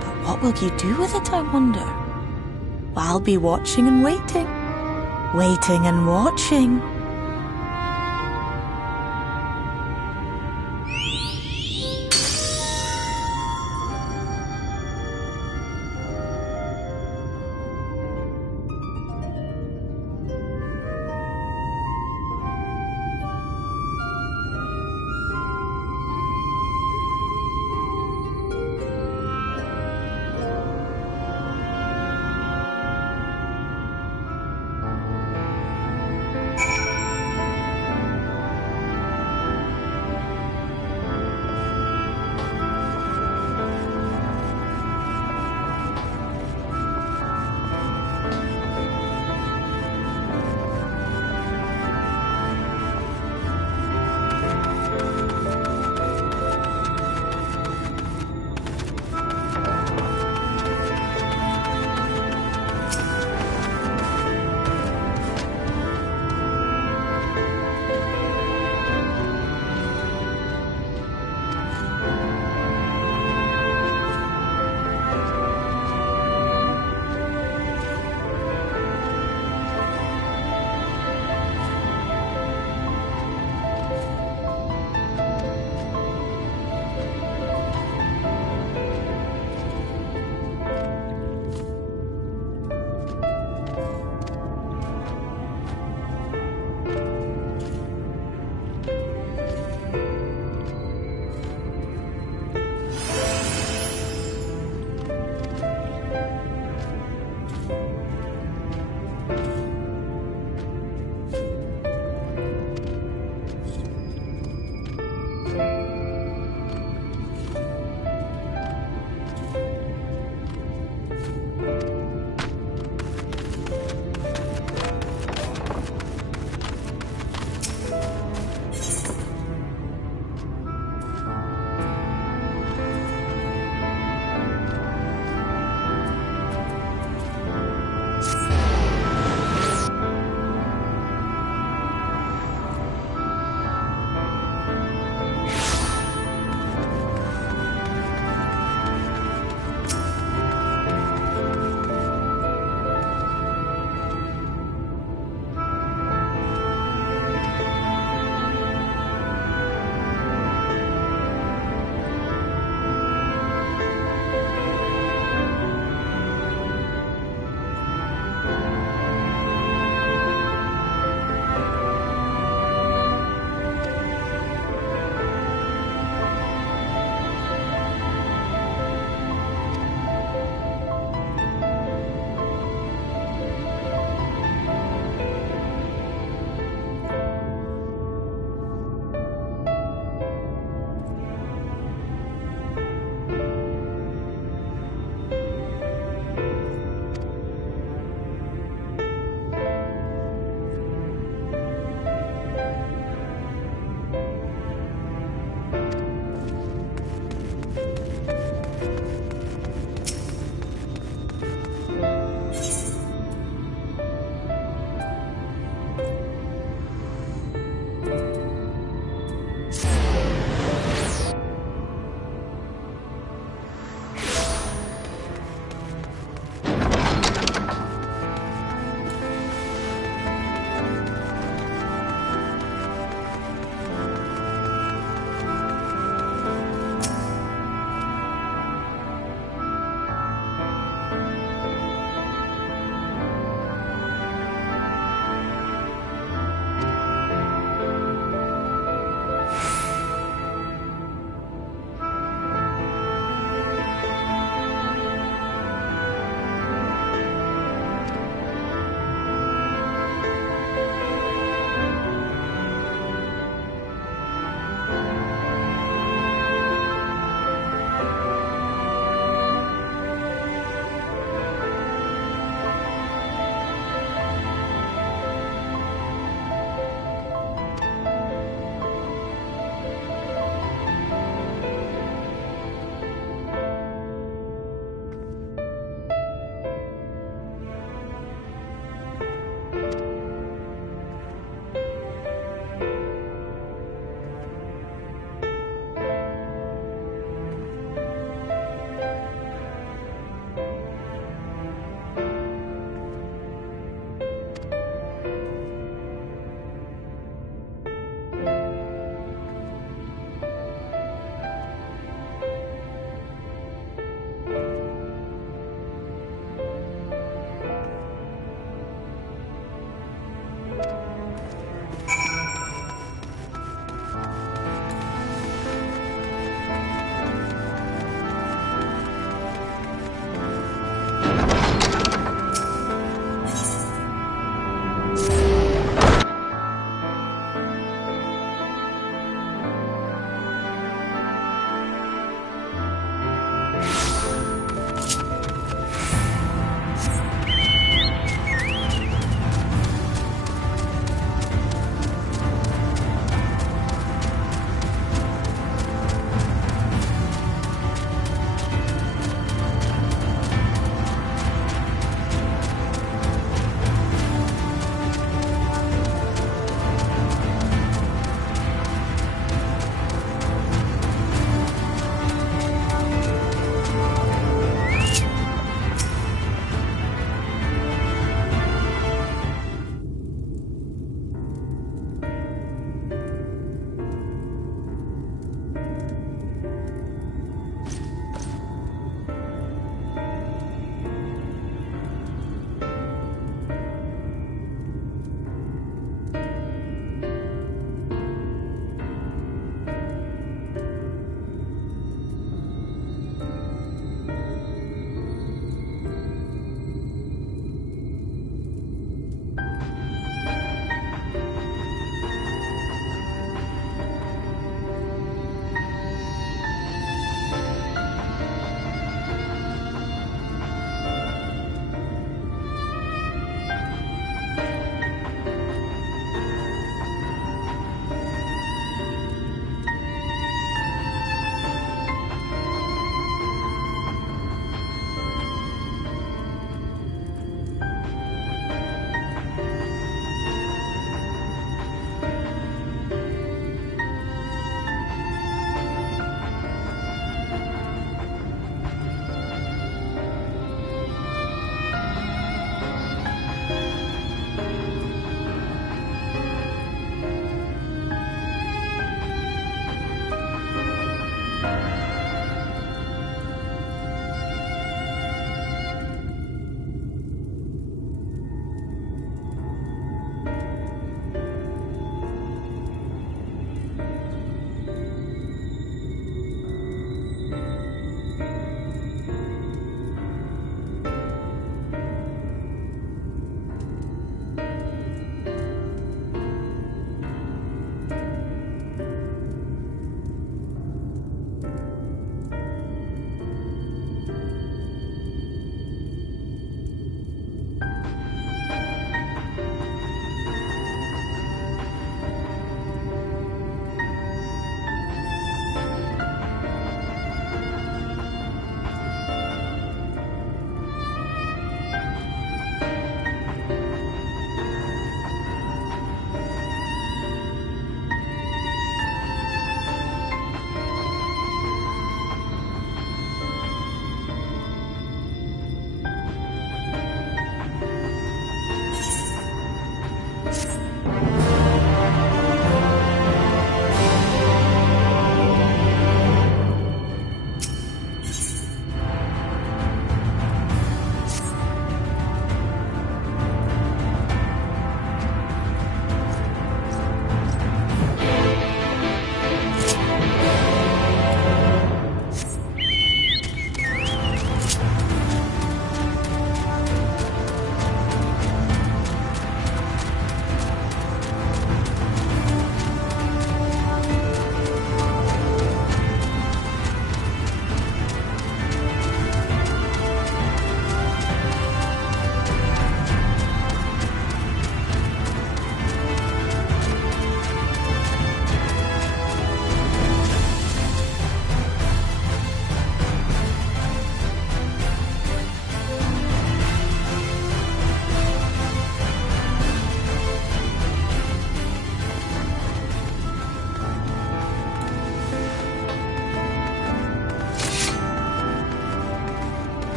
But what will you do with it, I wonder? I'll be watching and waiting. Waiting and watching.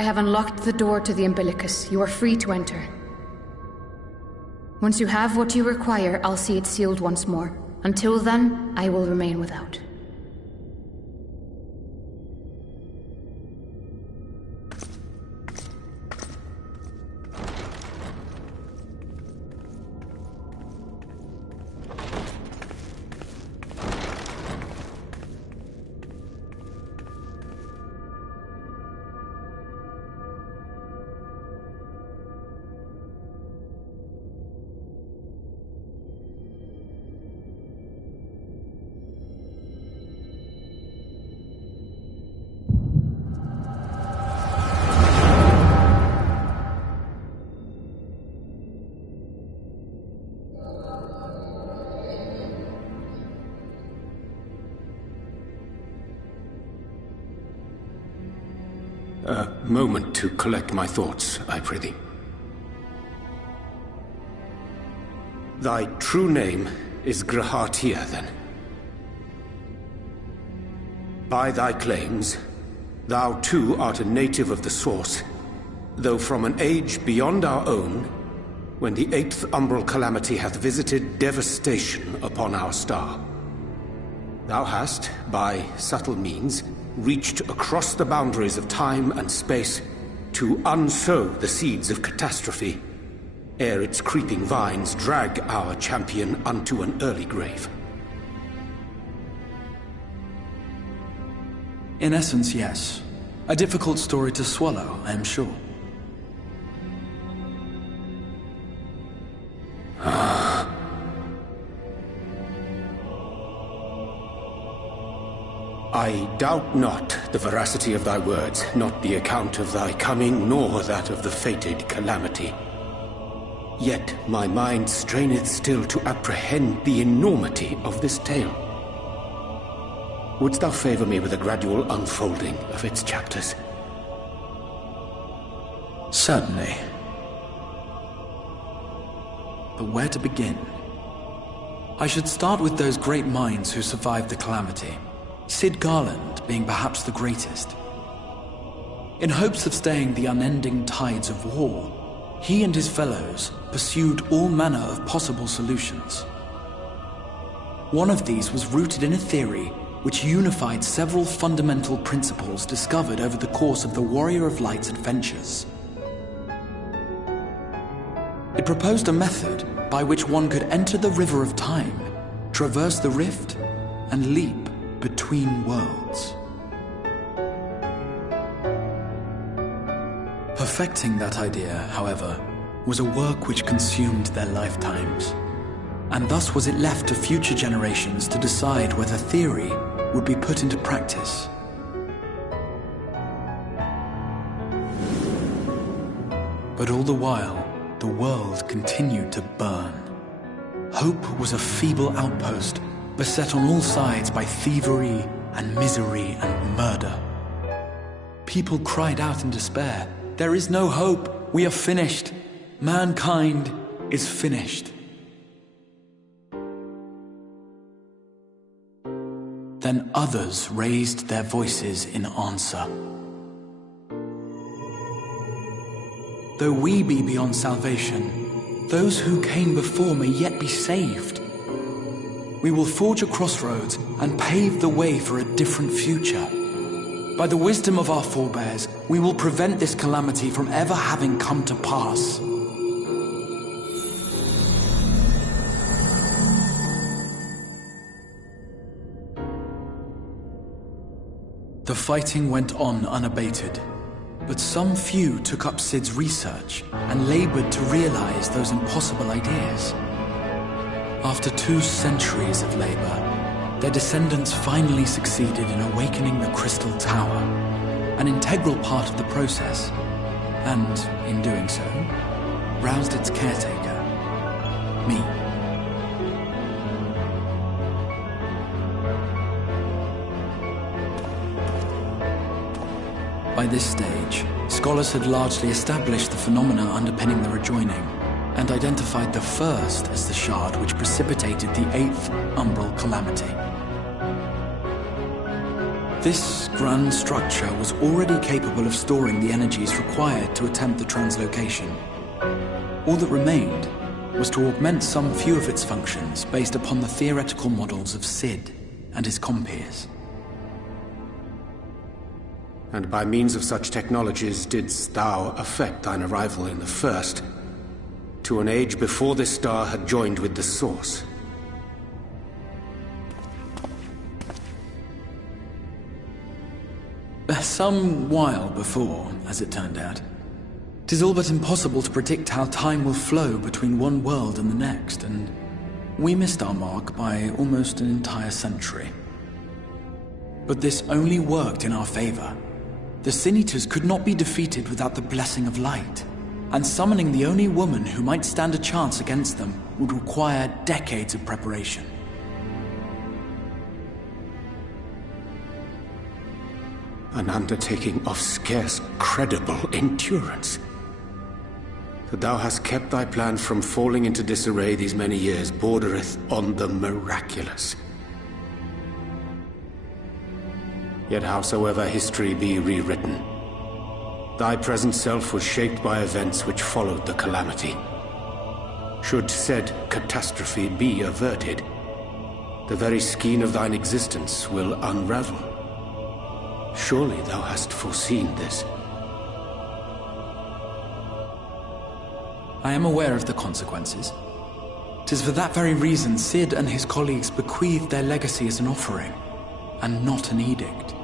I have unlocked the door to the umbilicus. You are free to enter. Once you have what you require, I'll see it sealed once more. Until then, I will remain without. A moment to collect my thoughts, I prithee. Thy true name is Grahatia, then? By thy claims, thou too art a native of the Source, though from an age beyond our own, when the 8th umbral calamity hath visited devastation upon our star. Thou hast, by subtle means, reached across the boundaries of time and space to unsow the seeds of catastrophe, ere its creeping vines drag our champion unto an early grave. In essence, yes. A difficult story to swallow, I am sure. I doubt not the veracity of thy words, not the account of thy coming, nor that of the fated calamity. Yet my mind straineth still to apprehend the enormity of this tale. Wouldst thou favor me with a gradual unfolding of its chapters? Certainly. But where to begin? I should start with those great minds who survived the calamity. Sid Garland being perhaps the greatest. In hopes of staying the unending tides of war, he and his fellows pursued all manner of possible solutions. One of these was rooted in a theory which unified several fundamental principles discovered over the course of the Warrior of Light's adventures. It proposed a method by which one could enter the river of time, traverse the rift, and leap between worlds. Perfecting that idea, however, was a work which consumed their lifetimes, and thus was it left to future generations to decide whether theory would be put into practice. But all the while, the world continued to burn. Hope was a feeble outpost, beset on all sides by thievery and misery and murder. People cried out in despair, "There is no hope, we are finished. Mankind is finished." Then others raised their voices in answer. Though we be beyond salvation, those who came before may yet be saved. We will forge a crossroads and pave the way for a different future. By the wisdom of our forebears, we will prevent this calamity from ever having come to pass. The fighting went on unabated, but some few took up Sid's research and labored to realize those impossible ideas. After 2 centuries of labor, their descendants finally succeeded in awakening the Crystal Tower, an integral part of the process, and, in doing so, roused its caretaker, me. By this stage, scholars had largely established the phenomena underpinning the rejoining, and identified the first as the shard which precipitated the 8th umbral calamity. This grand structure was already capable of storing the energies required to attempt the translocation. All that remained was to augment some few of its functions based upon the theoretical models of Sid and his compeers. And by means of such technologies didst thou effect thine arrival in the First, to an age before this star had joined with the Source. Some while before, as it turned out. 'Tis all but impossible to predict how time will flow between one world and the next, and we missed our mark by almost an entire century. But this only worked in our favor. The Sin Eaters could not be defeated without the blessing of light, and summoning the only woman who might stand a chance against them would require decades of preparation. An undertaking of scarce credible endurance. That thou hast kept thy plan from falling into disarray these many years bordereth on the miraculous. Yet howsoever history be rewritten, thy present self was shaped by events which followed the calamity. Should said catastrophe be averted, the very skein of thine existence will unravel. Surely thou hast foreseen this. I am aware of the consequences. 'Tis for that very reason Sid and his colleagues bequeathed their legacy as an offering, and not an edict.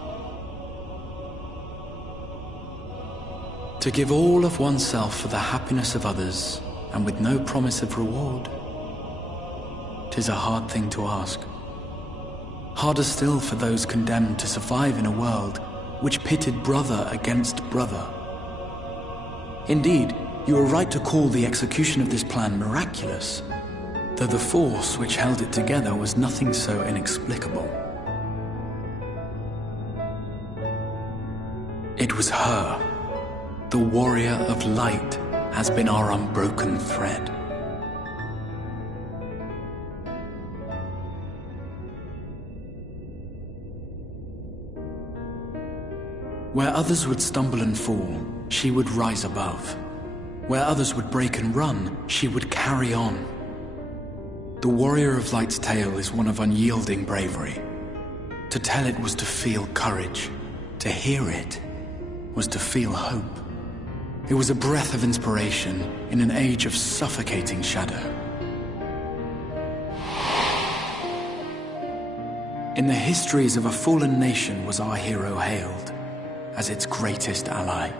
To give all of oneself for the happiness of others, and with no promise of reward. 'Tis a hard thing to ask. Harder still for those condemned to survive in a world which pitted brother against brother. Indeed, you are right to call the execution of this plan miraculous, though the force which held it together was nothing so inexplicable. It was her. The warrior of light has been our unbroken thread. Where others would stumble and fall, she would rise above. Where others would break and run, she would carry on. The warrior of light's tale is one of unyielding bravery. To tell it was to feel courage. To hear it was to feel hope. It was a breath of inspiration in an age of suffocating shadow. In the histories of a fallen nation was our hero hailed as its greatest ally.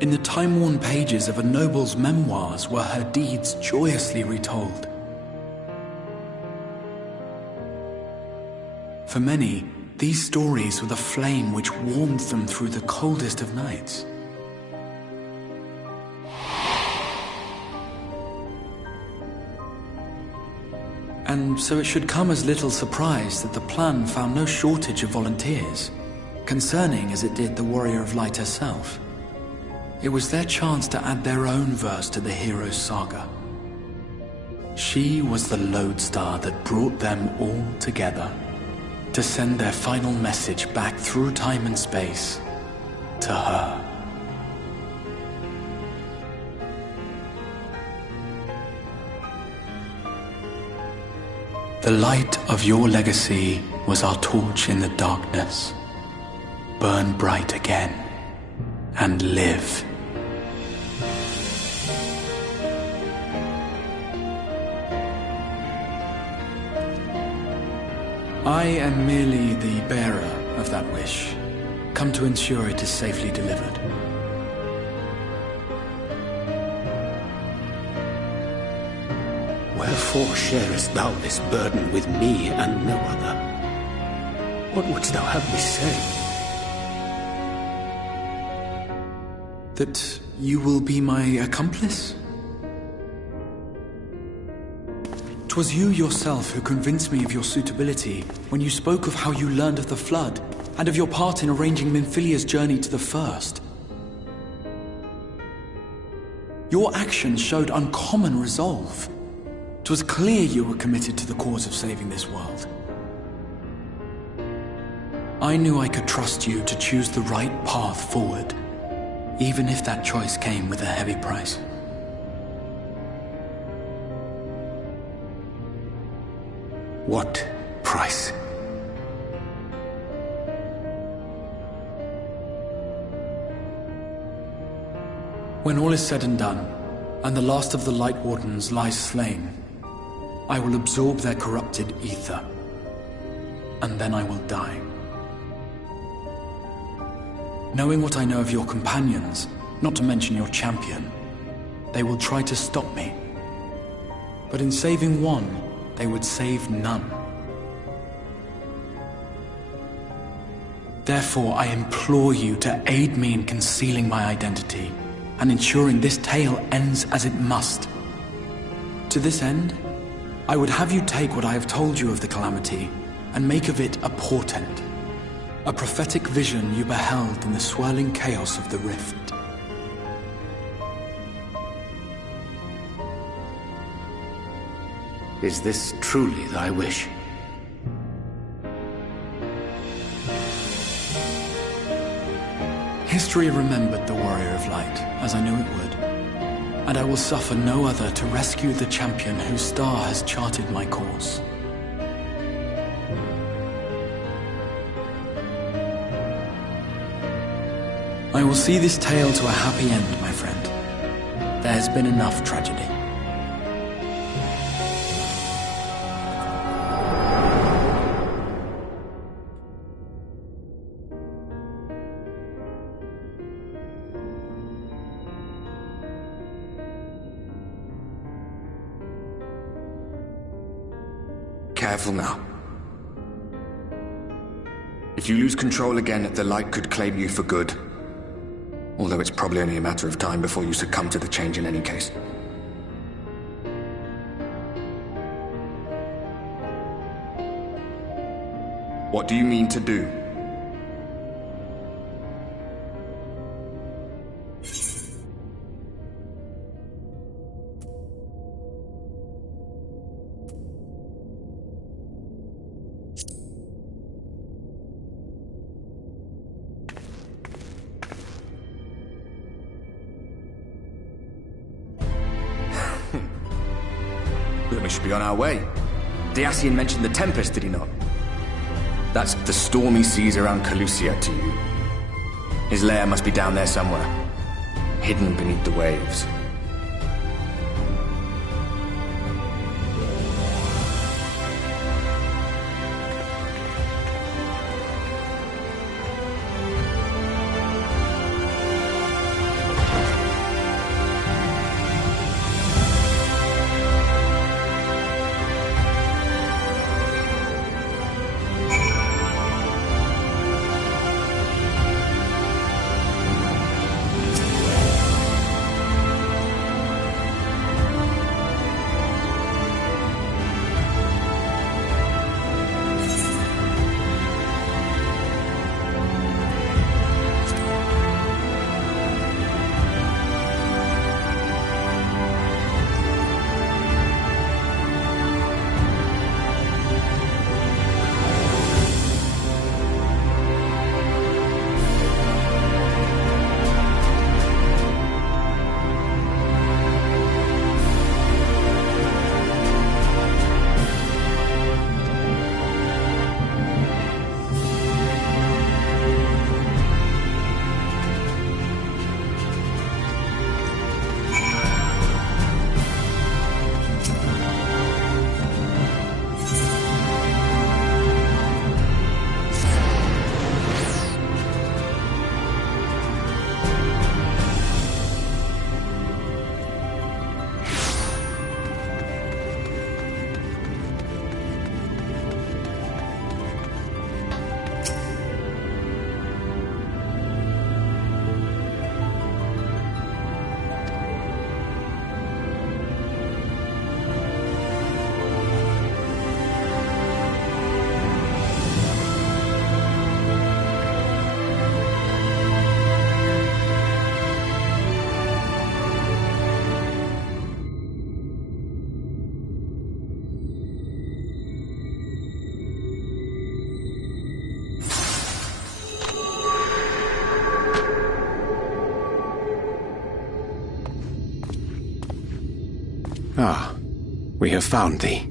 In the time-worn pages of a noble's memoirs were her deeds joyously retold. For many, these stories were the flame which warmed them through the coldest of nights. And so it should come as little surprise that the plan found no shortage of volunteers, concerning as it did the Warrior of Light herself. It was their chance to add their own verse to the hero's saga. She was the lodestar that brought them all together, to send their final message back through time and space to her. The light of your legacy was our torch in the darkness. Burn bright again and live. I am merely the bearer of that wish, come to ensure it is safely delivered. Wherefore sharest thou this burden with me and no other? What wouldst thou have me say? That you will be my accomplice? 'Twas you yourself who convinced me of your suitability when you spoke of how you learned of the Flood and of your part in arranging Minfilia's journey to the First. Your actions showed uncommon resolve. 'Twas clear you were committed to the cause of saving this world. I knew I could trust you to choose the right path forward, even if that choice came with a heavy price. What price? When all is said and done, and the last of the Light Wardens lies slain, I will absorb their corrupted ether, and then I will die. Knowing what I know of your companions, not to mention your champion, they will try to stop me. But in saving one, they would save none. Therefore, I implore you to aid me in concealing my identity, and ensuring this tale ends as it must. To this end, I would have you take what I have told you of the Calamity, and make of it a portent. A prophetic vision you beheld in the swirling chaos of the rift. Is this truly thy wish? History remembered the Warrior of Light, as I knew it would. And I will suffer no other to rescue the champion whose star has charted my course. I will see this tale to a happy end, my friend. There has been enough tragedy. Careful now. If you lose control again, the light could claim you for good. Although it's probably only a matter of time before you succumb to the change in any case. What do you mean to do? We should be on our way. Dacian mentioned the Tempest, did he not? That's the stormy seas around Calusia to you. His lair must be down there somewhere, hidden beneath the waves. We have found thee.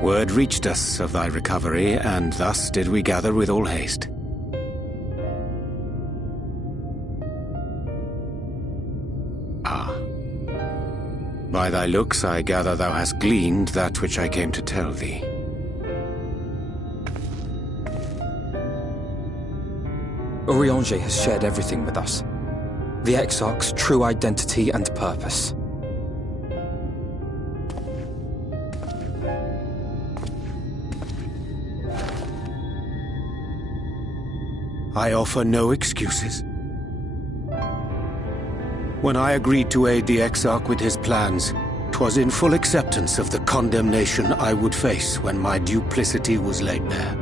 Word reached us of thy recovery, and thus did we gather with all haste. Ah. By thy looks I gather thou hast gleaned that which I came to tell thee. Urianger has shared everything with us. The Exarch's true identity and purpose. I offer no excuses. When I agreed to aid the Exarch with his plans, 'twas in full acceptance of the condemnation I would face when my duplicity was laid bare.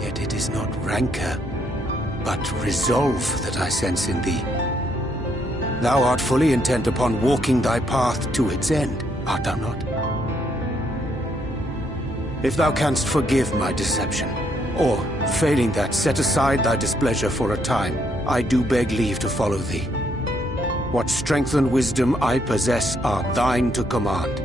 Yet it is not rancor, but resolve that I sense in thee. Thou art fully intent upon walking thy path to its end, art thou not? If thou canst forgive my deception, or, failing that, set aside thy displeasure for a time, I do beg leave to follow thee. What strength and wisdom I possess are thine to command.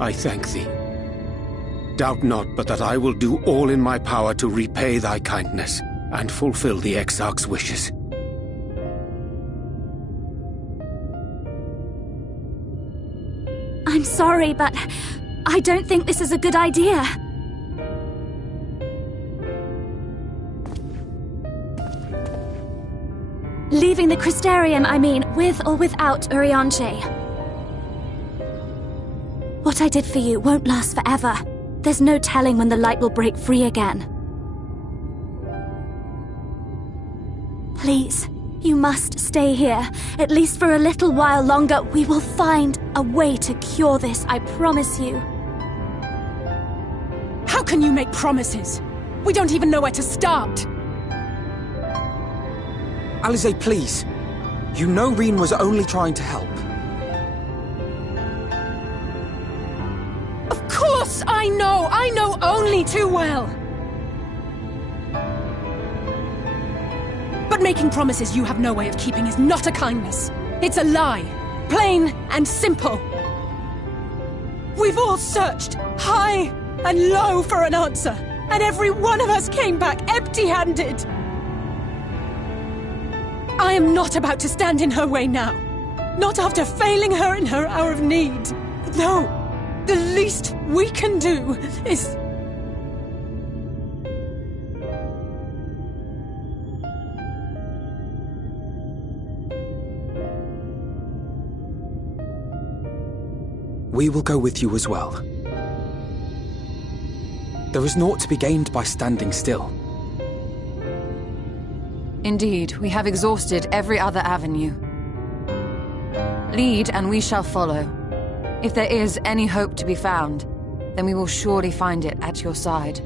I thank thee. Doubt not but that I will do all in my power to repay thy kindness and fulfill the Exarch's wishes. I'm sorry, but I don't think this is a good idea. Leaving the Crystarium, I mean, with or without Urianger. What I did for you won't last forever. There's no telling when the light will break free again. Please, you must stay here. At least for a little while longer. We will find a way to cure this, I promise you. How can you make promises? We don't even know where to start. Alize, please. You know Reen was only trying to help. Of course I know! I know only too well! But making promises you have no way of keeping is not a kindness. It's a lie. Plain and simple. We've all searched high and low for an answer, and every one of us came back empty-handed. I am not about to stand in her way now. Not after failing her in her hour of need. No, the least we can do is... We will go with you as well. There is naught to be gained by standing still. Indeed, we have exhausted every other avenue. Lead, and we shall follow. If there is any hope to be found, then we will surely find it at your side.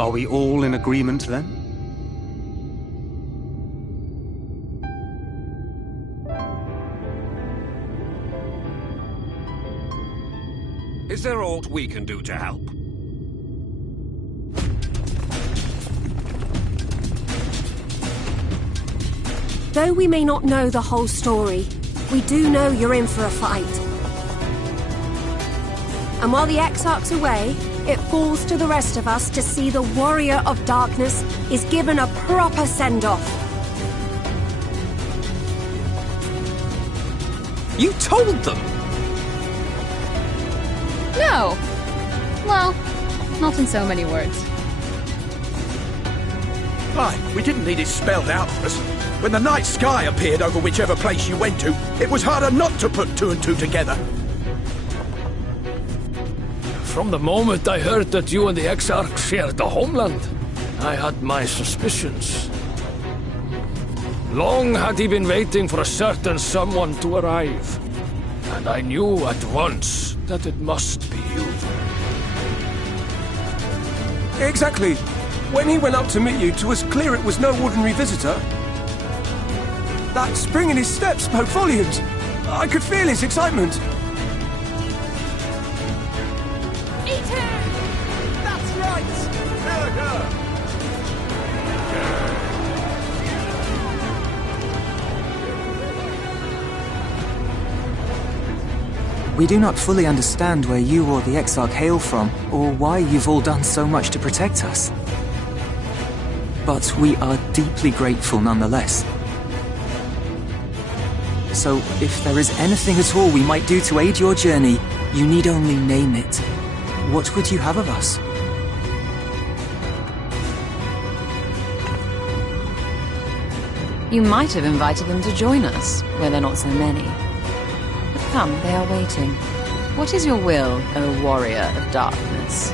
Are we all in agreement, then? Is there aught we can do to help? Though we may not know the whole story, we do know you're in for a fight. And while the Exarch's away, it falls to the rest of us to see the Warrior of Darkness is given a proper send-off. You told them! No! Well, not in so many words. Aye, we didn't need it spelled out for us. When the night sky appeared over whichever place you went to, it was harder not to put two and two together. From the moment I heard that you and the Exarch shared the homeland, I had my suspicions. Long had he been waiting for a certain someone to arrive, and I knew at once that it must be you. Exactly. When he went up to meet you, 'twas clear it was no ordinary visitor. That spring in his step spoke volumes. I could feel his excitement. Eat him! That's right! We do not fully understand where you or the Exarch hail from, or why you've all done so much to protect us. But we are deeply grateful nonetheless. So, if there is anything at all we might do to aid your journey, you need only name it. What would you have of us? You might have invited them to join us, where there are not so many. But come, they are waiting. What is your will, O warrior of darkness?